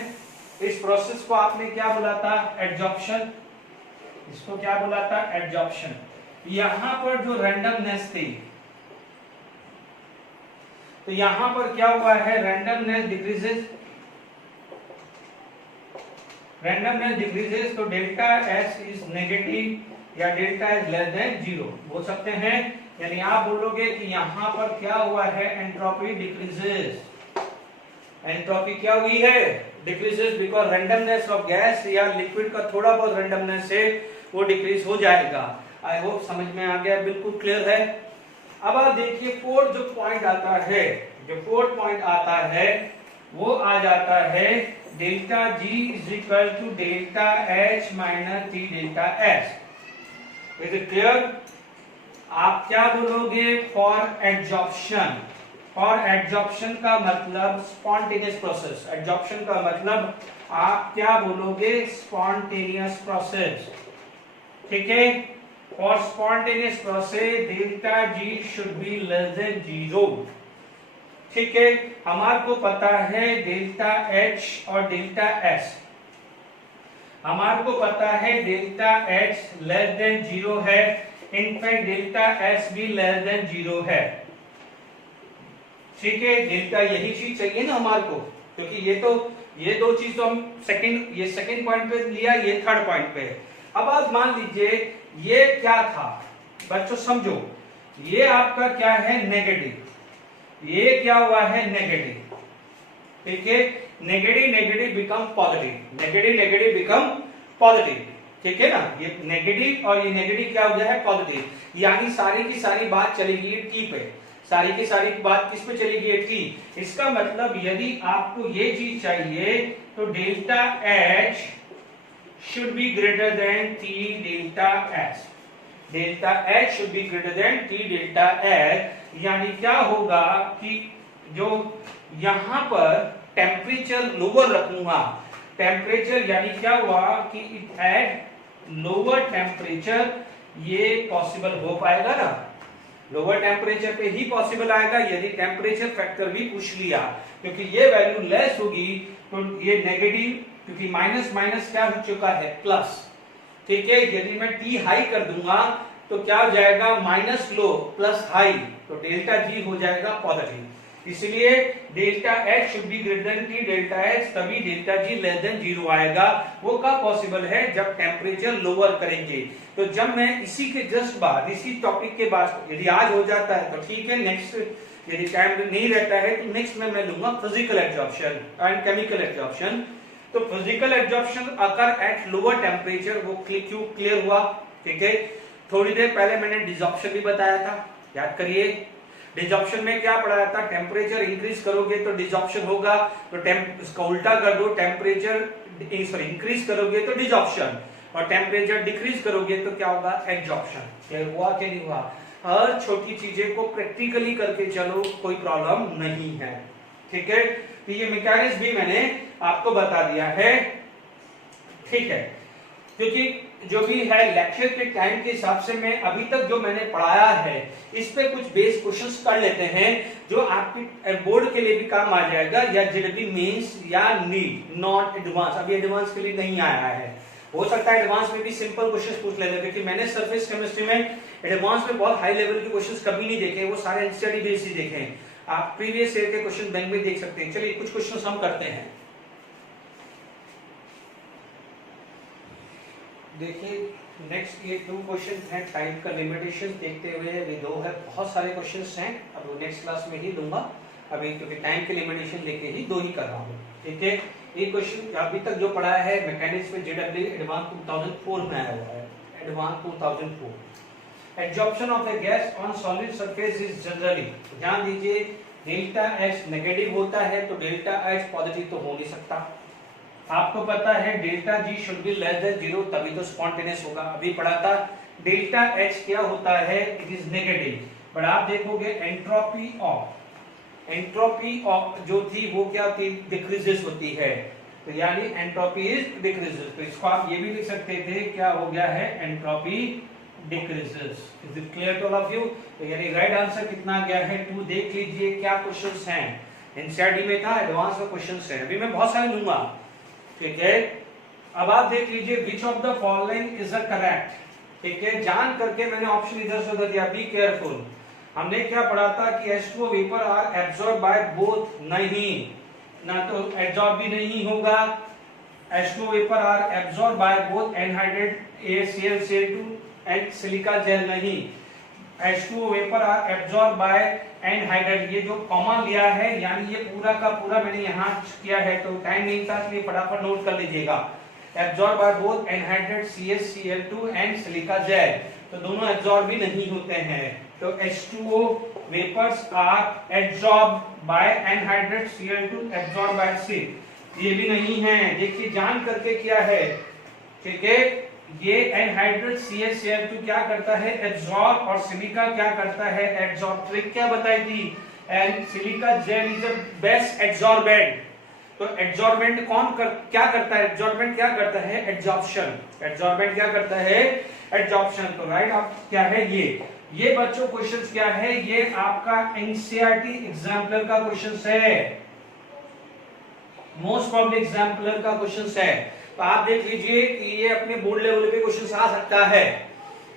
इस प्रोसेस को आपने क्या बोला था, एडजॉर्प्शन, इसको क्या बोला था, एडजॉर्प्शन। यहां पर जो रैंडमनेस थी, तो यहां पर क्या हुआ है, रैंडमनेस डिक्रीजेस, तो डेल्टा एस इज नेगेटिव या डेल्टा इज लेस देन 0 बोल सकते हैं। यानी आप बोलोगे कि यहां पर क्या हुआ है, एंट्रोपी डिक्रीजेस, एंट्रोपी क्या हुई है, decreases, because randomness of gas या लिक्विड का थोड़ा बहुत रैंडमनेस है वो डिक्रीज हो जाएगा। आई होप समझ में आ गया, बिल्कुल क्लियर है। अब आप देखिए फोर्थ जो पॉइंट आता है, वो आ जाता है delta G is equal to delta H minus T delta H. Is it clear? आप क्या बोलोगे, फॉर एडजॉर्प्शन का मतलब स्पॉन्टेनियस प्रोसेस, एडजॉर्प्शन का मतलब आप क्या बोलोगे, स्पॉन्टेनियस प्रोसेस, ठीक है। For spontaneous process delta G should be less than 0, ठीक है। हमारे को पता है डेल्टा एच और डेल्टा एस, हमारे को पता है डेल्टा एच लेस देन 0 है, इनफैक्ट डेल्टा एस भी लेस देन 0 है, ठीक है। डेल्टा यही चीज चाहिए ना हमारे को, क्योंकि ये दो चीज तो हम सेकंड पॉइंट पे लिया, ये थर्ड पॉइंट पे है। अब आप मान लीजिए ये क्या था बच्चों, समझो, ये आपका क्या है, नेगेटिव, ये क्या हुआ है, नेगेटिव, ठीक है। नेगेटिव बिकम पॉजिटिव, ठीक है ना। ये नेगेटिव और ये नेगेटिव क्या हो गया है, पॉजिटिव, यानी सारी की सारी बात चलेगी टी पे, सारी की सारी बात किस पे चलेगी, टी। इसका मतलब यदि आपको ये चीज चाहिए तो delta H should be greater than T delta S, delta H should be greater than T delta S, यानी क्या होगा कि जो यहां पर टेम्परेचर लोअर रखूंगा, टेम्परेचर यानी क्या हुआ कि एट लोअर टेम्परेचर ये पॉसिबल हो पाएगा ना, लोअर टेम्परेचर पे ही पॉसिबल आएगा यदि टेम्परेचर फैक्टर भी पूछ लिया, क्योंकि ये वैल्यू लेस होगी तो ये नेगेटिव, क्योंकि माइनस माइनस क्या हो चुका है, प्लस, ठीक है। यदि मैं टी हाई कर दूंगा तो क्या हो जाएगा, माइनस लो प्लस हाई, तो डेल्टा जी हो जाएगा पॉजिटिव। इसलिए delta H should be greater than T delta H, तभी डेल्टा जी लेस देन 0 आएगा। वो कब पॉसिबल है, जब टेम्परेचर लोअर करेंगे। तो जब मैं इसी के जस्ट बाद, इसी टॉपिक के बाद, यदि आज हो जाता है तो ठीक है, नेक्स्ट यदि टाइम नहीं रहता है तो नेक्स्ट में मैं लूंगा physical absorption and chemical absorption. तो physical absorption occur at lower temperature, वो क्यों क्लियर हुआ, ठीक है। थोड़ी देर पहले मैंने डिसॉर्प्शन भी बताया था, याद करिए। डिसॉर्प्शन में क्या पढ़ाया था, टेम्परेचर इंक्रीज करोगे तो डिसॉर्प्शन होगा, तो इसका उल्टा कर दो, टेम्परेचर इंक्रीज करोगे तो डिसॉर्प्शन। और टेम्परेचर डिक्रीज करोगे तो क्या होगा, एब्जॉर्प्शन। क्या हुआ क्या नहीं हुआ, हर छोटी चीजें को प्रैक्टिकली करके चलो, कोई प्रॉब्लम नहीं है, ठीक है। तो ये मैकेनिज्म भी मैंने आपको बता दिया है, ठीक है। क्योंकि जो भी है लेक्चर के टाइम के हिसाब से मैं अभी तक जो मैंने पढ़ाया है इस पे कुछ बेस क्वेश्चंस कर लेते हैं जो आपके बोर्ड के लिए भी काम आ जाएगा, या जेडबी मेंस या नीट, नॉट एडवांस। अभी एडवांस के लिए नहीं आया है, हो सकता है एडवांस में भी सिंपल क्वेश्चंस पूछ लेते, क्योंकि मैंने सरफेस केमिस्ट्री में एडवांस में बहुत हाई लेवल के क्वेश्चंस कभी नहीं देखे, वो सारे एनसीईआरटी बेस ही देखे हैं। आप प्रीवियस ईयर के क्वेश्चन बैंक में देख सकते हैं। चलिए कुछ क्वेश्चंस हम करते हैं। देखिए नेक्स्ट ये 2 क्वेश्चन है, टाइम का लिमिटेशन देखते हुए ये 2 है, बहुत सारे क्वेश्चंस हैं, अब नेक्स्ट क्लास में ही लूंगा अभी, क्योंकि टाइम के लिमिटेशन लेके ही 2 ही कर रहा हूँ, ठीक है। ये क्वेश्चन अभी तक जो पढ़ा है मैकेनिक्स में जेडब्ल्यू एडवांस 2004 में आया हुआ है, advance 2004। Absorption of a gas on solid surface is generally, ध्यान दीजिए डेल्टा एच नेगेटिव होता है तो डेल्टा एच पॉजिटिव तो हो नहीं सकता। आपको पता है delta ji should be less than 0 तभी तो स्पॉन्टेनियस होगा। अभी पढ़ा था डेल्टा एच क्या होता है, इट इज नेगेटिव, बट आप देखोगे एंट्रोपी ऑफ जो थी वो क्या होती, डिक्रीजेस होती है, तो यानी एंट्रोपी इज डिक्रीजेस। तो इसको आप ये भी लिख सकते थे, क्या हो गया है, entropy decreases. Is it clear to all of you? तो यानी राइट आंसर कितना गया है 2। देख लीजिए क्या क्वेश्चंस हैं, एनसीईआरटी में था, एडवांस में क्वेश्चंस हैं, अभी मैं बहुत सारे लूंगा, ठीक है। अब आप देख लीजिए which of the following is a correct, ठीक है। जान करके मैंने ऑप्शन इधर से उधर दिया, बी केयरफुल। हमने क्या पढ़ा था कि H2O vapour are absorb by both, नहीं ना, तो एब्सॉर्ब भी नहीं होगा। H2O vapour are absorb by both anhydrate ACl Cl2 and silica gel, नहीं। H2O vapour are absorb by anhydrate, ये जो कॉमा लिया है यानी ये पूरा का पूरा मैंने यहाँ किया है, तो टाइम नहीं था इसलिए फटाफट नोट कर लीजिएगा। Absorb by both anhydrate CaCl2 and silica gel, तो दोनों एब्सॉर्ब भी नहीं होते हैं, तो H2O vapours are absorb by anhydrate Cl2 absorb by C, ये भी नहीं है। देखिए जान करके किया है, ठीक है। ये एनहाइड्रेट CaCl2 क्या करता है, एब्सॉर्ब, और सिलिका क्या करता है, एब्सॉर्ब। ट्रिक क्या बताई थी, and silica jail is the best absorbent. तो एब्सॉर्बेंट क्या करता है, एब्सॉर्बेंट क्या करता है, एब्जॉर्प्शन। एब्सॉर्बेंट क्या करता है, एब्जॉर्प्शन। तो राइट आप क्या है, ये बच्चों क्वेश्चंस क्या है, ये आपका एनसीईआरटी एग्जाम्पलर का क्वेश्चंस है, मोस्ट प्रॉब्ली एग्जाम्पलर का क्वेश्चंस है। तो आप देख लीजिए कि ये अपने बोर्ड लेवल पे क्वेश्चन आ सकता है,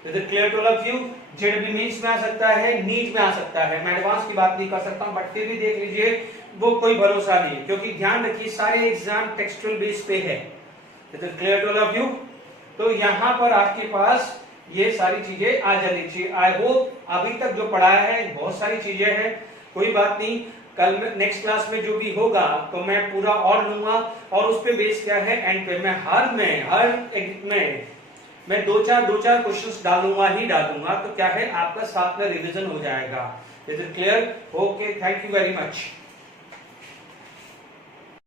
clear to all of you. जेडबी मेंस में आ सकता है, नीट में आ सकता है, मैं एडवांस की बात नहीं कर सकता हूं, बट फिर भी देख लीजिए वो कोई भरोसा नहीं, क्योंकि ध्यान रखिए सारे एग्जाम टेक्सचुअल बेस पे है, clear to all of you. तो यहाँ पर आपके पास ये सारी चीजें आ जानी चाहिए। आई होप अभी तक जो पढ़ाया है बहुत सारी चीजें हैं, कोई बात नहीं, कल नेक्स्ट क्लास में जो भी होगा तो मैं पूरा और लूंगा, और उस पे बेस क्या है एंड पे मैं हर मैं दो चार क्वेश्चंस डालूंगा ही डालूंगा, तो क्या है आपका साथ में रिवीजन हो जाएगा। Is it clear? Okay, thank you very much.